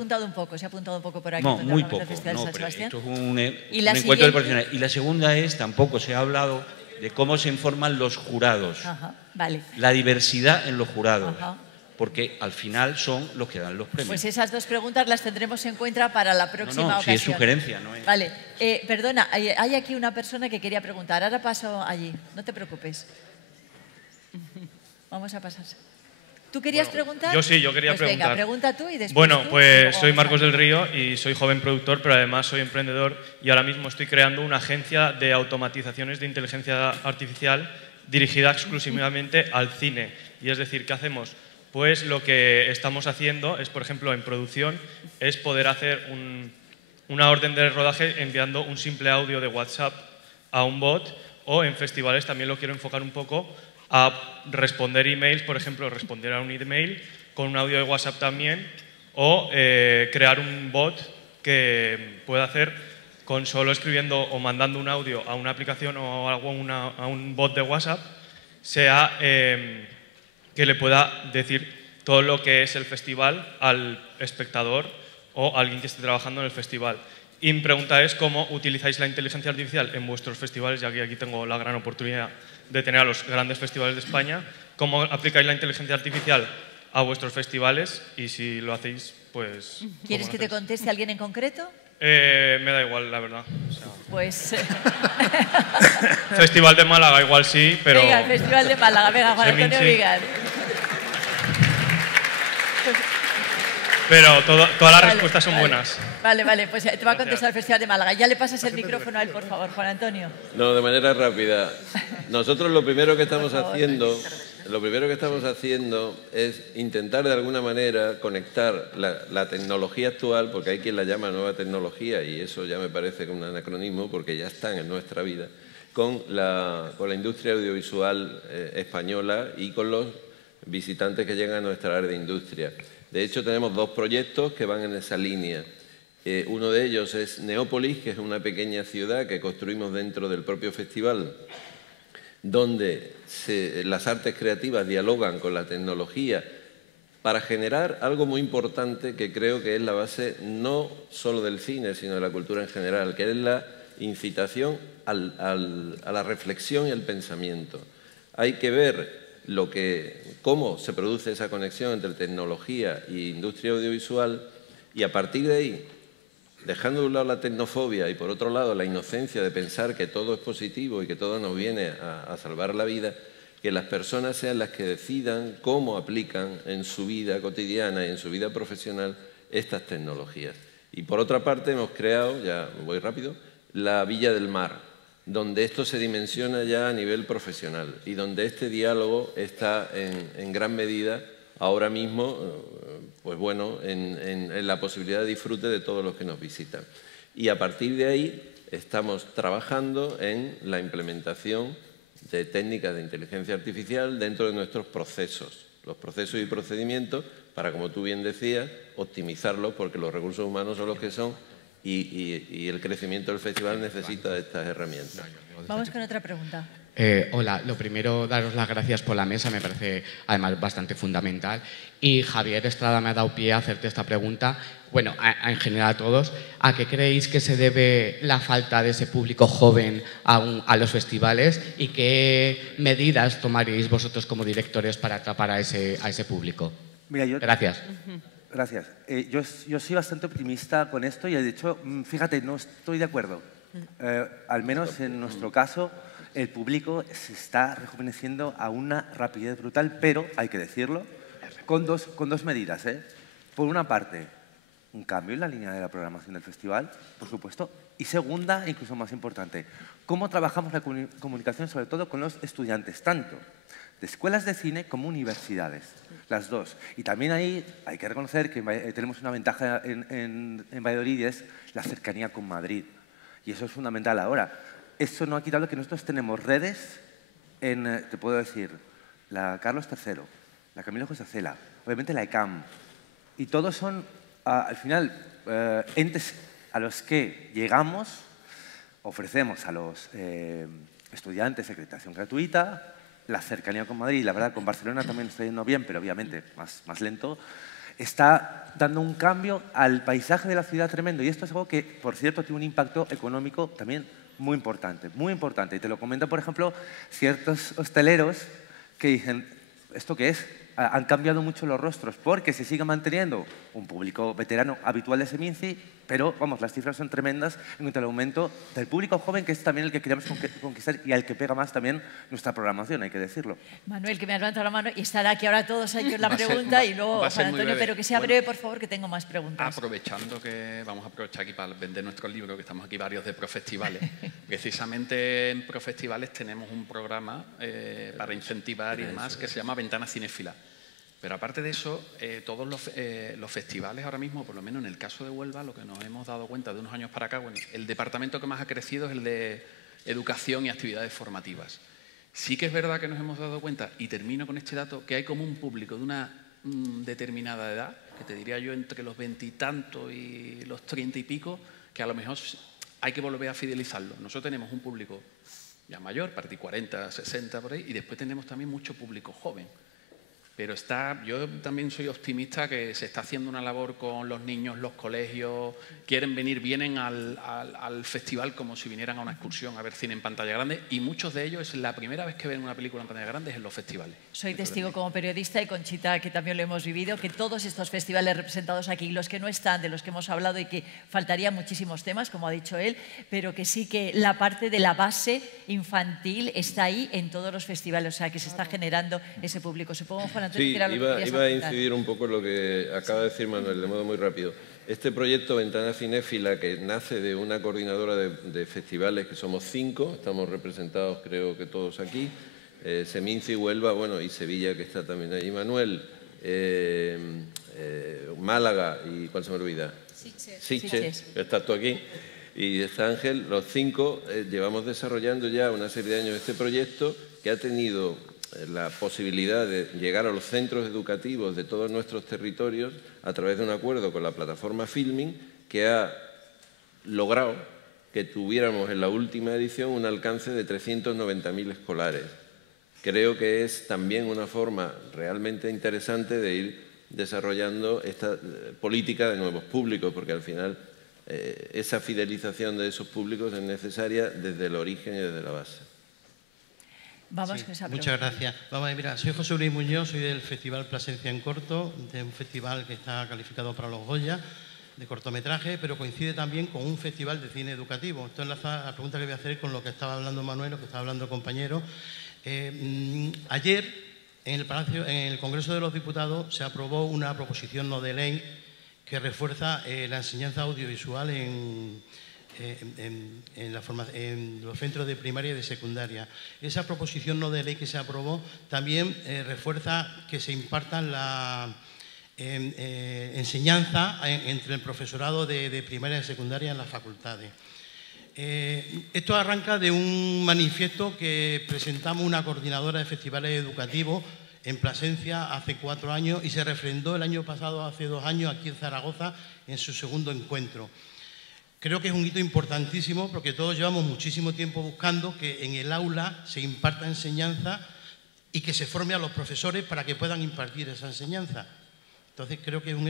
apuntado un poco por aquí. No, muy poco, no, pero esto es un encuentro de profesionales. Y la segunda es, tampoco se ha hablado de cómo se informan los jurados, la diversidad en los jurados, porque al final son los que dan los premios. Pues esas 2 preguntas las tendremos en cuenta para la próxima ocasión. Sí, es sugerencia, no es... Vale, perdona, hay aquí una persona que quería preguntar, ahora paso allí, no te preocupes. Vamos a pasar. ¿Tú querías preguntar? Yo sí, yo quería preguntar. Venga, pregunta tú y después Bueno, tú, pues soy Marcos del Río y soy joven productor, pero además soy emprendedor y ahora mismo estoy creando una agencia de automatizaciones de inteligencia artificial dirigida exclusivamente al cine. Y es decir, ¿qué hacemos? Pues lo que estamos haciendo es, por ejemplo, en producción, es poder hacer una orden de rodaje enviando un simple audio de WhatsApp a un bot, o en festivales también lo quiero enfocar un poco a responder emails, por ejemplo, responder a un email con un audio de WhatsApp también, o crear un bot que pueda hacer con solo escribiendo o mandando un audio a una aplicación o a un bot de WhatsApp, sea que le pueda decir todo lo que es el festival al espectador o a alguien que esté trabajando en el festival. Y mi pregunta es cómo utilizáis la inteligencia artificial en vuestros festivales, ya que aquí tengo la gran oportunidad de tener a los grandes festivales de España. ¿Cómo aplicáis la inteligencia artificial a vuestros festivales? Y si lo hacéis, pues... ¿Quieres que te conteste alguien en concreto? Me da igual, la verdad. O sea, pues... Festival de Málaga igual sí, pero... Venga, el Festival de Málaga. Venga, Juan Antonio Vigal. Pero todas las respuestas son buenas. Vale, pues te va a contestar el Festival de Málaga. Ya le pasas el micrófono a él, por favor, Juan Antonio. No, de manera rápida. Nosotros lo primero que estamos haciendo es intentar de alguna manera conectar la tecnología actual, porque hay quien la llama nueva tecnología y eso ya me parece que es un anacronismo porque ya están en nuestra vida, con la industria audiovisual española y con los visitantes que llegan a nuestra área de industria. De hecho, tenemos dos proyectos que van en esa línea. Uno de ellos es Neópolis, que es una pequeña ciudad que construimos dentro del propio festival, donde las artes creativas dialogan con la tecnología para generar algo muy importante que creo que es la base no solo del cine, sino de la cultura en general, que es la incitación a la reflexión y al pensamiento. Hay que ver cómo se produce esa conexión entre tecnología e industria audiovisual y a partir de ahí, dejando de un lado la tecnofobia y por otro lado la inocencia de pensar que todo es positivo y que todo nos viene a salvar la vida, que las personas sean las que decidan cómo aplican en su vida cotidiana y en su vida profesional estas tecnologías. Y por otra parte hemos creado, ya voy rápido, la Villa del Mar, donde esto se dimensiona ya a nivel profesional y donde este diálogo está en gran medida ahora mismo pues bueno, en la posibilidad de disfrute de todos los que nos visitan. Y a partir de ahí estamos trabajando en la implementación de técnicas de inteligencia artificial dentro de nuestros procesos, los procesos y procedimientos para, como tú bien decías, optimizarlos porque los recursos humanos son los que son y el crecimiento del festival necesita de estas herramientas. Vamos con otra pregunta. Hola, lo primero, daros las gracias por la mesa, me parece además bastante fundamental. Y Javier Estrada me ha dado pie a hacerte esta pregunta, bueno, en general a todos. ¿A qué creéis que se debe la falta de ese público joven a los festivales y qué medidas tomaréis vosotros como directores para atrapar a ese público? Mira, Gracias. Gracias. Yo soy bastante optimista con esto y de hecho, fíjate, no estoy de acuerdo. Al menos en nuestro caso, el público se está rejuveneciendo a una rapidez brutal, pero, hay que decirlo, con dos medidas. Por una parte, un cambio en la línea de la programación del festival, por supuesto, y segunda, incluso más importante, cómo trabajamos la comunicación, sobre todo con los estudiantes, tanto de escuelas de cine como universidades, las dos. Y también ahí hay que reconocer que tenemos una ventaja en Valladolid y es la cercanía con Madrid. Y eso es fundamental ahora. Eso no ha quitado que nosotros tenemos redes te puedo decir, la Carlos III, la Camilo José Cela, obviamente la ECAM. Y todos son, al final, entes a los que llegamos, ofrecemos a los estudiantes acreditación gratuita, la cercanía con Madrid, la verdad con Barcelona también está yendo bien, pero obviamente más lento, está dando un cambio al paisaje de la ciudad tremendo. Y esto es algo que, por cierto, tiene un impacto económico también muy importante, muy importante. Y te lo comento, por ejemplo, ciertos hosteleros que dicen, ¿esto qué es? Han cambiado mucho los rostros porque se sigue manteniendo un público veterano habitual de Seminci, pero, vamos, las cifras son tremendas en cuanto al aumento del público joven, que es también el que queremos conquistar y al que pega más también nuestra programación, hay que decirlo. Manuel, que me ha levantado la mano y estará aquí ahora todos ahí con la pregunta y luego Juan Antonio, pero que sea breve, por favor, que tengo más preguntas. Aprovechando que vamos a aprovechar aquí para vender nuestro libro, que estamos aquí varios de Profestivales. Precisamente en Profestivales tenemos un programa para incentivar y demás que se llama Ventana Cinéfila. Pero aparte de eso, todos los festivales ahora mismo, por lo menos en el caso de Huelva, lo que nos hemos dado cuenta de unos años para acá, bueno, el departamento que más ha crecido es el de educación y actividades formativas. Sí que es verdad que nos hemos dado cuenta, y termino con este dato, que hay como un público de una determinada edad, que te diría yo entre los 20 y tantos y los 30 y pico, que a lo mejor hay que volver a fidelizarlo. Nosotros tenemos un público ya mayor, partir 40, 60 por ahí, y después tenemos también mucho público joven. Pero yo también soy optimista que se está haciendo una labor con los niños, los colegios, vienen al festival como si vinieran a una excursión a ver cine en pantalla grande, y muchos de ellos es la primera vez que ven una película en pantalla grande es en los festivales. Soy testigo como periodista y Conchita, que también lo hemos vivido, que todos estos festivales representados aquí, los que no están, de los que hemos hablado y que faltarían muchísimos temas, como ha dicho él, pero que sí que la parte de la base infantil está ahí en todos los festivales, o sea, que se está generando ese público. Supongo, Juan Antonio, sí, que era lo que iba a incidir un poco en lo que acaba de decir Manuel, de modo muy rápido. Este proyecto Ventana Cinéfila, que nace de una coordinadora de festivales, que somos 5, estamos representados creo que todos aquí, Seminci, Huelva, bueno, y Sevilla, que está también ahí, Manuel, Málaga y ¿cuál se me olvida? Sitges, que estás tú aquí, y está Ángel. Los 5 llevamos desarrollando ya una serie de años este proyecto, que ha tenido la posibilidad de llegar a los centros educativos de todos nuestros territorios a través de un acuerdo con la plataforma Filming, que ha logrado que tuviéramos en la última edición un alcance de 390.000 escolares. Creo que es también una forma realmente interesante de ir desarrollando esta política de nuevos públicos, porque al final esa fidelización de esos públicos es necesaria desde el origen y desde la base. Vamos con esa pregunta. Muchas gracias. Vamos a ver, mira, soy José Luis Muñoz, soy del Festival Plasencia en Corto, de un festival que está calificado para los Goya, de cortometraje, pero coincide también con un festival de cine educativo. Esto enlaza la pregunta que voy a hacer con lo que estaba hablando Manuel, lo que estaba hablando el compañero. Ayer, en el Congreso de los Diputados, se aprobó una proposición no de ley que refuerza la enseñanza audiovisual en los centros de primaria y de secundaria. Esa proposición no de ley que se aprobó también refuerza que se impartan la enseñanza entre el profesorado de primaria y de secundaria en las facultades. Esto arranca de un manifiesto que presentamos una coordinadora de festivales educativos en Plasencia hace 4 años y se refrendó el año pasado, hace 2 años, aquí en Zaragoza, en su segundo encuentro. Creo que es un hito importantísimo porque todos llevamos muchísimo tiempo buscando que en el aula se imparta enseñanza y que se forme a los profesores para que puedan impartir esa enseñanza. Entonces creo que es un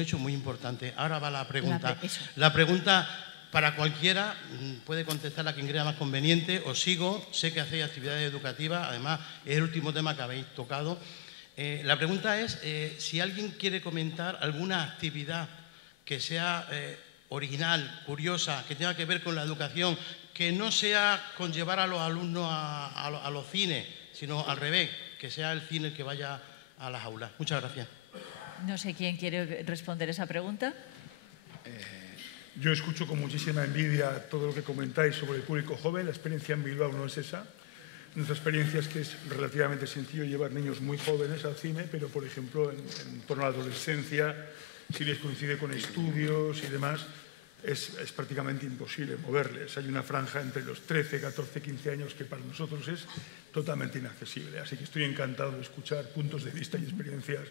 hecho muy importante. Ahora va la pregunta. La pregunta para cualquiera, puede contestar a quien crea más conveniente. Os sigo, sé que hacéis actividades educativas, además es el último tema que habéis tocado. La pregunta es si alguien quiere comentar alguna actividad que sea original, curiosa, que tenga que ver con la educación, que no sea conllevar a los alumnos a los cines, sino al revés, que sea el cine el que vaya a las aulas. Muchas gracias. No sé quién quiere responder esa pregunta. Yo escucho con muchísima envidia todo lo que comentáis sobre el público joven. La experiencia en Bilbao no es esa. Nuestra experiencia es que es relativamente sencillo llevar niños muy jóvenes al cine, pero, por ejemplo, en torno a la adolescencia, si les coincide con estudios y demás, es prácticamente imposible moverles. Hay una franja entre los 13, 14, 15 años que para nosotros es totalmente inaccesible. Así que estoy encantado de escuchar puntos de vista y experiencias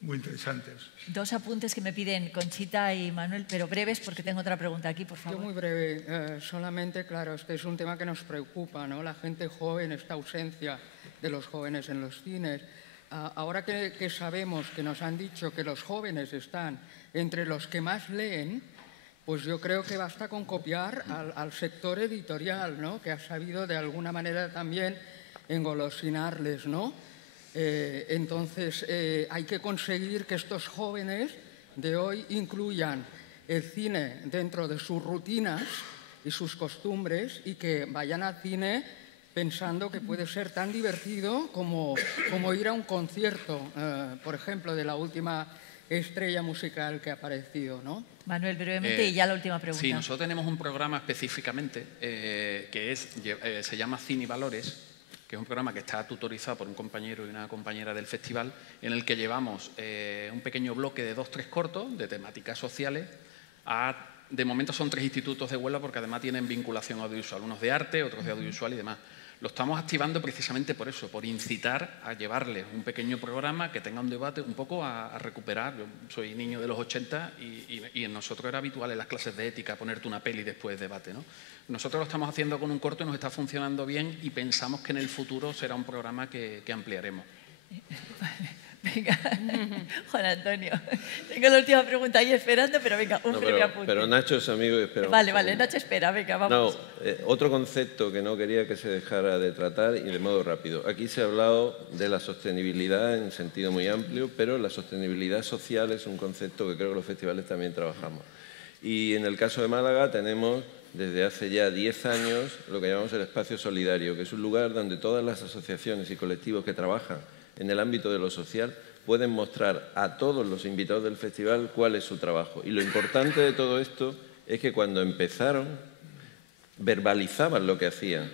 muy interesantes. 2 apuntes que me piden Conchita y Manuel, pero breves porque tengo otra pregunta aquí, por favor. Yo muy breve, solamente, claro, este es un tema que nos preocupa, ¿no? La gente joven, esta ausencia de los jóvenes en los cines. Ahora que sabemos, que nos han dicho que los jóvenes están entre los que más leen, pues yo creo que basta con copiar al sector editorial, ¿no? Que ha sabido de alguna manera también engolosinarles, ¿no? Entonces hay que conseguir que estos jóvenes de hoy incluyan el cine dentro de sus rutinas y sus costumbres y que vayan al cine pensando que puede ser tan divertido como ir a un concierto, por ejemplo, de la última estrella musical que ha aparecido, ¿no? Manuel, brevemente, y ya la última pregunta. Sí, nosotros tenemos un programa específicamente que se llama Cine y Valores, que es un programa que está tutorizado por un compañero y una compañera del festival, en el que llevamos un pequeño bloque de 2-3 cortos de temáticas sociales. De momento son 3 institutos de Huelva porque además tienen vinculación audiovisual, unos de arte, otros de audiovisual y demás. Lo estamos activando precisamente por eso, por incitar a llevarles un pequeño programa que tenga un debate un poco a recuperar. Yo soy niño de los 80 y en nosotros era habitual en las clases de ética ponerte una peli después de debate, ¿no? Nosotros lo estamos haciendo con un corto y nos está funcionando bien y pensamos que en el futuro será un programa que ampliaremos. Venga, Juan Antonio. Tengo la última pregunta ahí esperando, pero venga, un breve apunte. Pero Nacho es amigo y espera. Vale, Nacho espera, venga, vamos. No, otro concepto que no quería que se dejara de tratar y de modo rápido. Aquí se ha hablado de la sostenibilidad en sentido muy amplio, pero la sostenibilidad social es un concepto que creo que los festivales también trabajamos. Y en el caso de Málaga tenemos desde hace ya 10 años lo que llamamos el Espacio Solidario, que es un lugar donde todas las asociaciones y colectivos que trabajan en el ámbito de lo social pueden mostrar a todos los invitados del festival cuál es su trabajo. Y lo importante de todo esto es que cuando empezaron verbalizaban lo que hacían.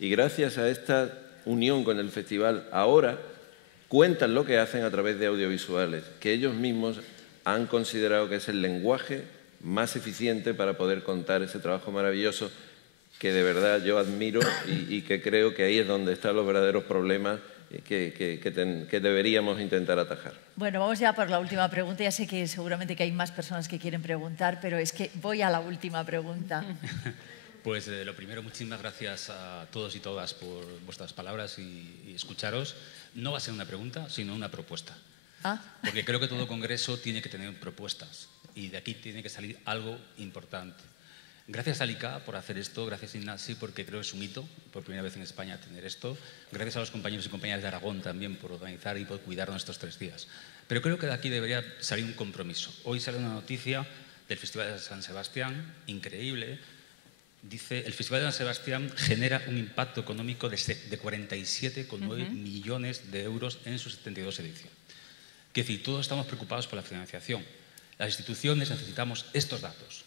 Y gracias a esta unión con el festival ahora cuentan lo que hacen a través de audiovisuales, que ellos mismos han considerado que es el lenguaje más eficiente para poder contar ese trabajo maravilloso que de verdad yo admiro y que creo que ahí es donde están los verdaderos problemas que deberíamos intentar atajar. Bueno, vamos ya por la última pregunta. Ya sé que seguramente que hay más personas que quieren preguntar, pero es que voy a la última pregunta. Pues lo primero, muchísimas gracias a todos y todas por vuestras palabras y escucharos. No va a ser una pregunta, sino una propuesta. Porque creo que todo congreso tiene que tener propuestas y de aquí tiene que salir algo importante. Gracias a ICA por hacer esto, gracias a Ignasi porque creo que es un hito, por primera vez en España tener esto. Gracias a los compañeros y compañeras de Aragón también por organizar y por cuidarnos estos 3 días. Pero creo que de aquí debería salir un compromiso. Hoy sale una noticia del Festival de San Sebastián, increíble. Dice, el Festival de San Sebastián genera un impacto económico de 47,9 millones de euros en su 72 edición. Es decir, todos estamos preocupados por la financiación. Las instituciones necesitamos estos datos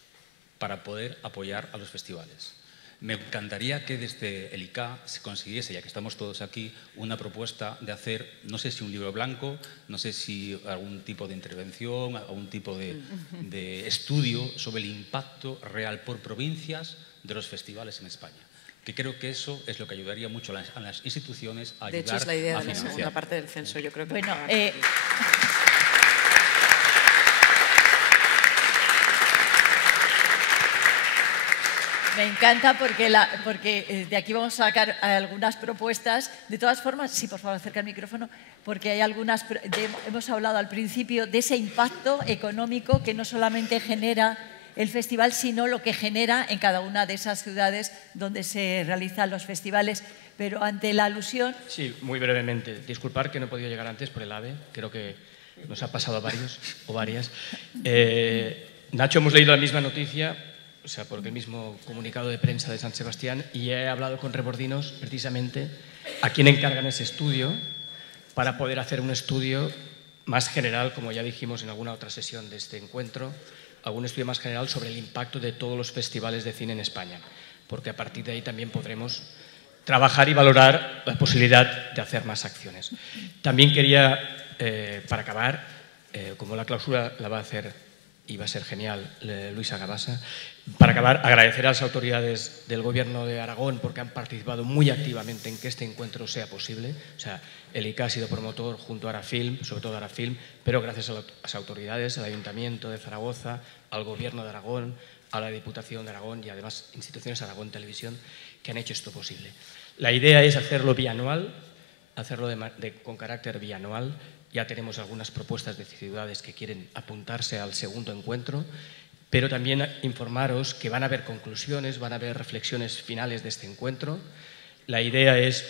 para poder apoyar a los festivales. Me encantaría que desde el ICA se consiguiese, ya que estamos todos aquí, una propuesta de hacer, no sé si un libro blanco, no sé si algún tipo de intervención, algún tipo de estudio sobre el impacto real por provincias de los festivales en España. Que creo que eso es lo que ayudaría mucho a las instituciones a ayudar a financiar. De hecho, es la idea de la segunda parte del censo, yo creo que... Bueno, me encanta porque de aquí vamos a sacar algunas propuestas. De todas formas, sí, por favor, acerca el micrófono, porque hay algunas. Hemos hablado al principio de ese impacto económico que no solamente genera el festival, sino lo que genera en cada una de esas ciudades donde se realizan los festivales. Pero ante la alusión... Sí, muy brevemente. Disculpar que no he podido llegar antes por el AVE. Creo que nos ha pasado a varios o varias. Nacho, hemos leído la misma noticia. O sea, por el mismo comunicado de prensa de San Sebastián, y he hablado con Rebordinos, precisamente, a quien encargan ese estudio, para poder hacer un estudio más general, como ya dijimos en alguna otra sesión de este encuentro, algún estudio más general sobre el impacto de todos los festivales de cine en España, porque a partir de ahí también podremos trabajar y valorar la posibilidad de hacer más acciones. También quería, para acabar, como la clausura la va a hacer y va a ser genial Luisa Gabasa, para acabar, agradecer a las autoridades del Gobierno de Aragón porque han participado muy activamente en que este encuentro sea posible. O sea, el ICA ha sido promotor junto a Arafilm, sobre todo Arafilm, pero gracias a las autoridades, al Ayuntamiento de Zaragoza, al Gobierno de Aragón, a la Diputación de Aragón y además instituciones Aragón Televisión que han hecho esto posible. La idea es hacerlo bianual, hacerlo con carácter bianual. Ya tenemos algunas propuestas de ciudades que quieren apuntarse al segundo encuentro, pero también informaros que van a haber conclusiones, van a haber reflexiones finales de este encuentro. La idea es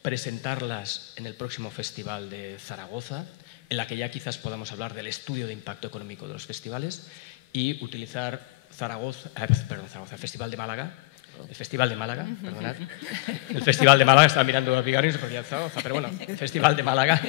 presentarlas en el próximo Festival de Zaragoza, en la que ya quizás podamos hablar del estudio de impacto económico de los festivales, y utilizar el Festival de Málaga. El Festival de Málaga, perdonad. El Festival de Málaga, estaba mirando a Pigarín, se podía Zaragoza, pero bueno, el Festival de Málaga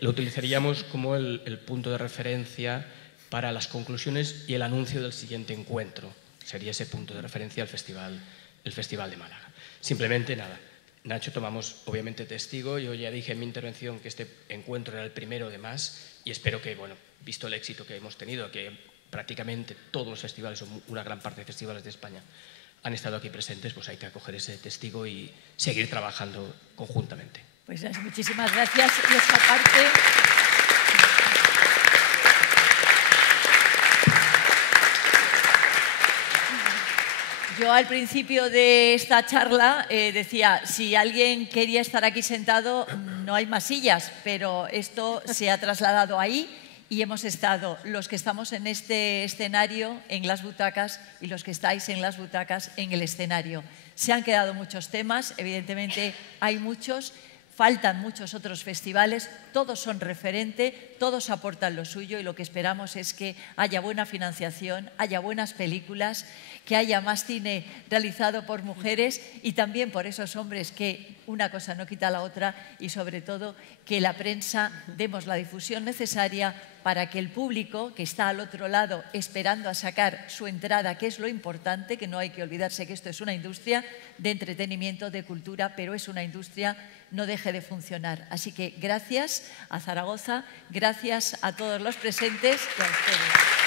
lo utilizaríamos como el punto de referencia para las conclusiones y el anuncio del siguiente encuentro. Sería ese punto de referencia el Festival de Málaga. Simplemente nada, Nacho, tomamos obviamente testigo. Yo ya dije en mi intervención que este encuentro era el primero de más y espero que, bueno, visto el éxito que hemos tenido, que prácticamente todos los festivales, o una gran parte de festivales de España, han estado aquí presentes, pues hay que acoger ese testigo y seguir trabajando conjuntamente. Pues muchísimas gracias. Y esta parte... Yo al principio de esta charla decía, si alguien quería estar aquí sentado, no hay más sillas, pero esto se ha trasladado ahí y hemos estado los que estamos en este escenario en las butacas y los que estáis en las butacas en el escenario. Se han quedado muchos temas, evidentemente hay muchos, faltan muchos otros festivales, todos son referente, todos aportan lo suyo y lo que esperamos es que haya buena financiación, haya buenas películas, que haya más cine realizado por mujeres y también por esos hombres, que una cosa no quita la otra, y sobre todo que la prensa demos la difusión necesaria para que el público que está al otro lado esperando a sacar su entrada, que es lo importante, que no hay que olvidarse que esto es una industria de entretenimiento, de cultura, pero es una industria, no deje de funcionar. Así que gracias a Zaragoza, gracias a todos los presentes y a ustedes.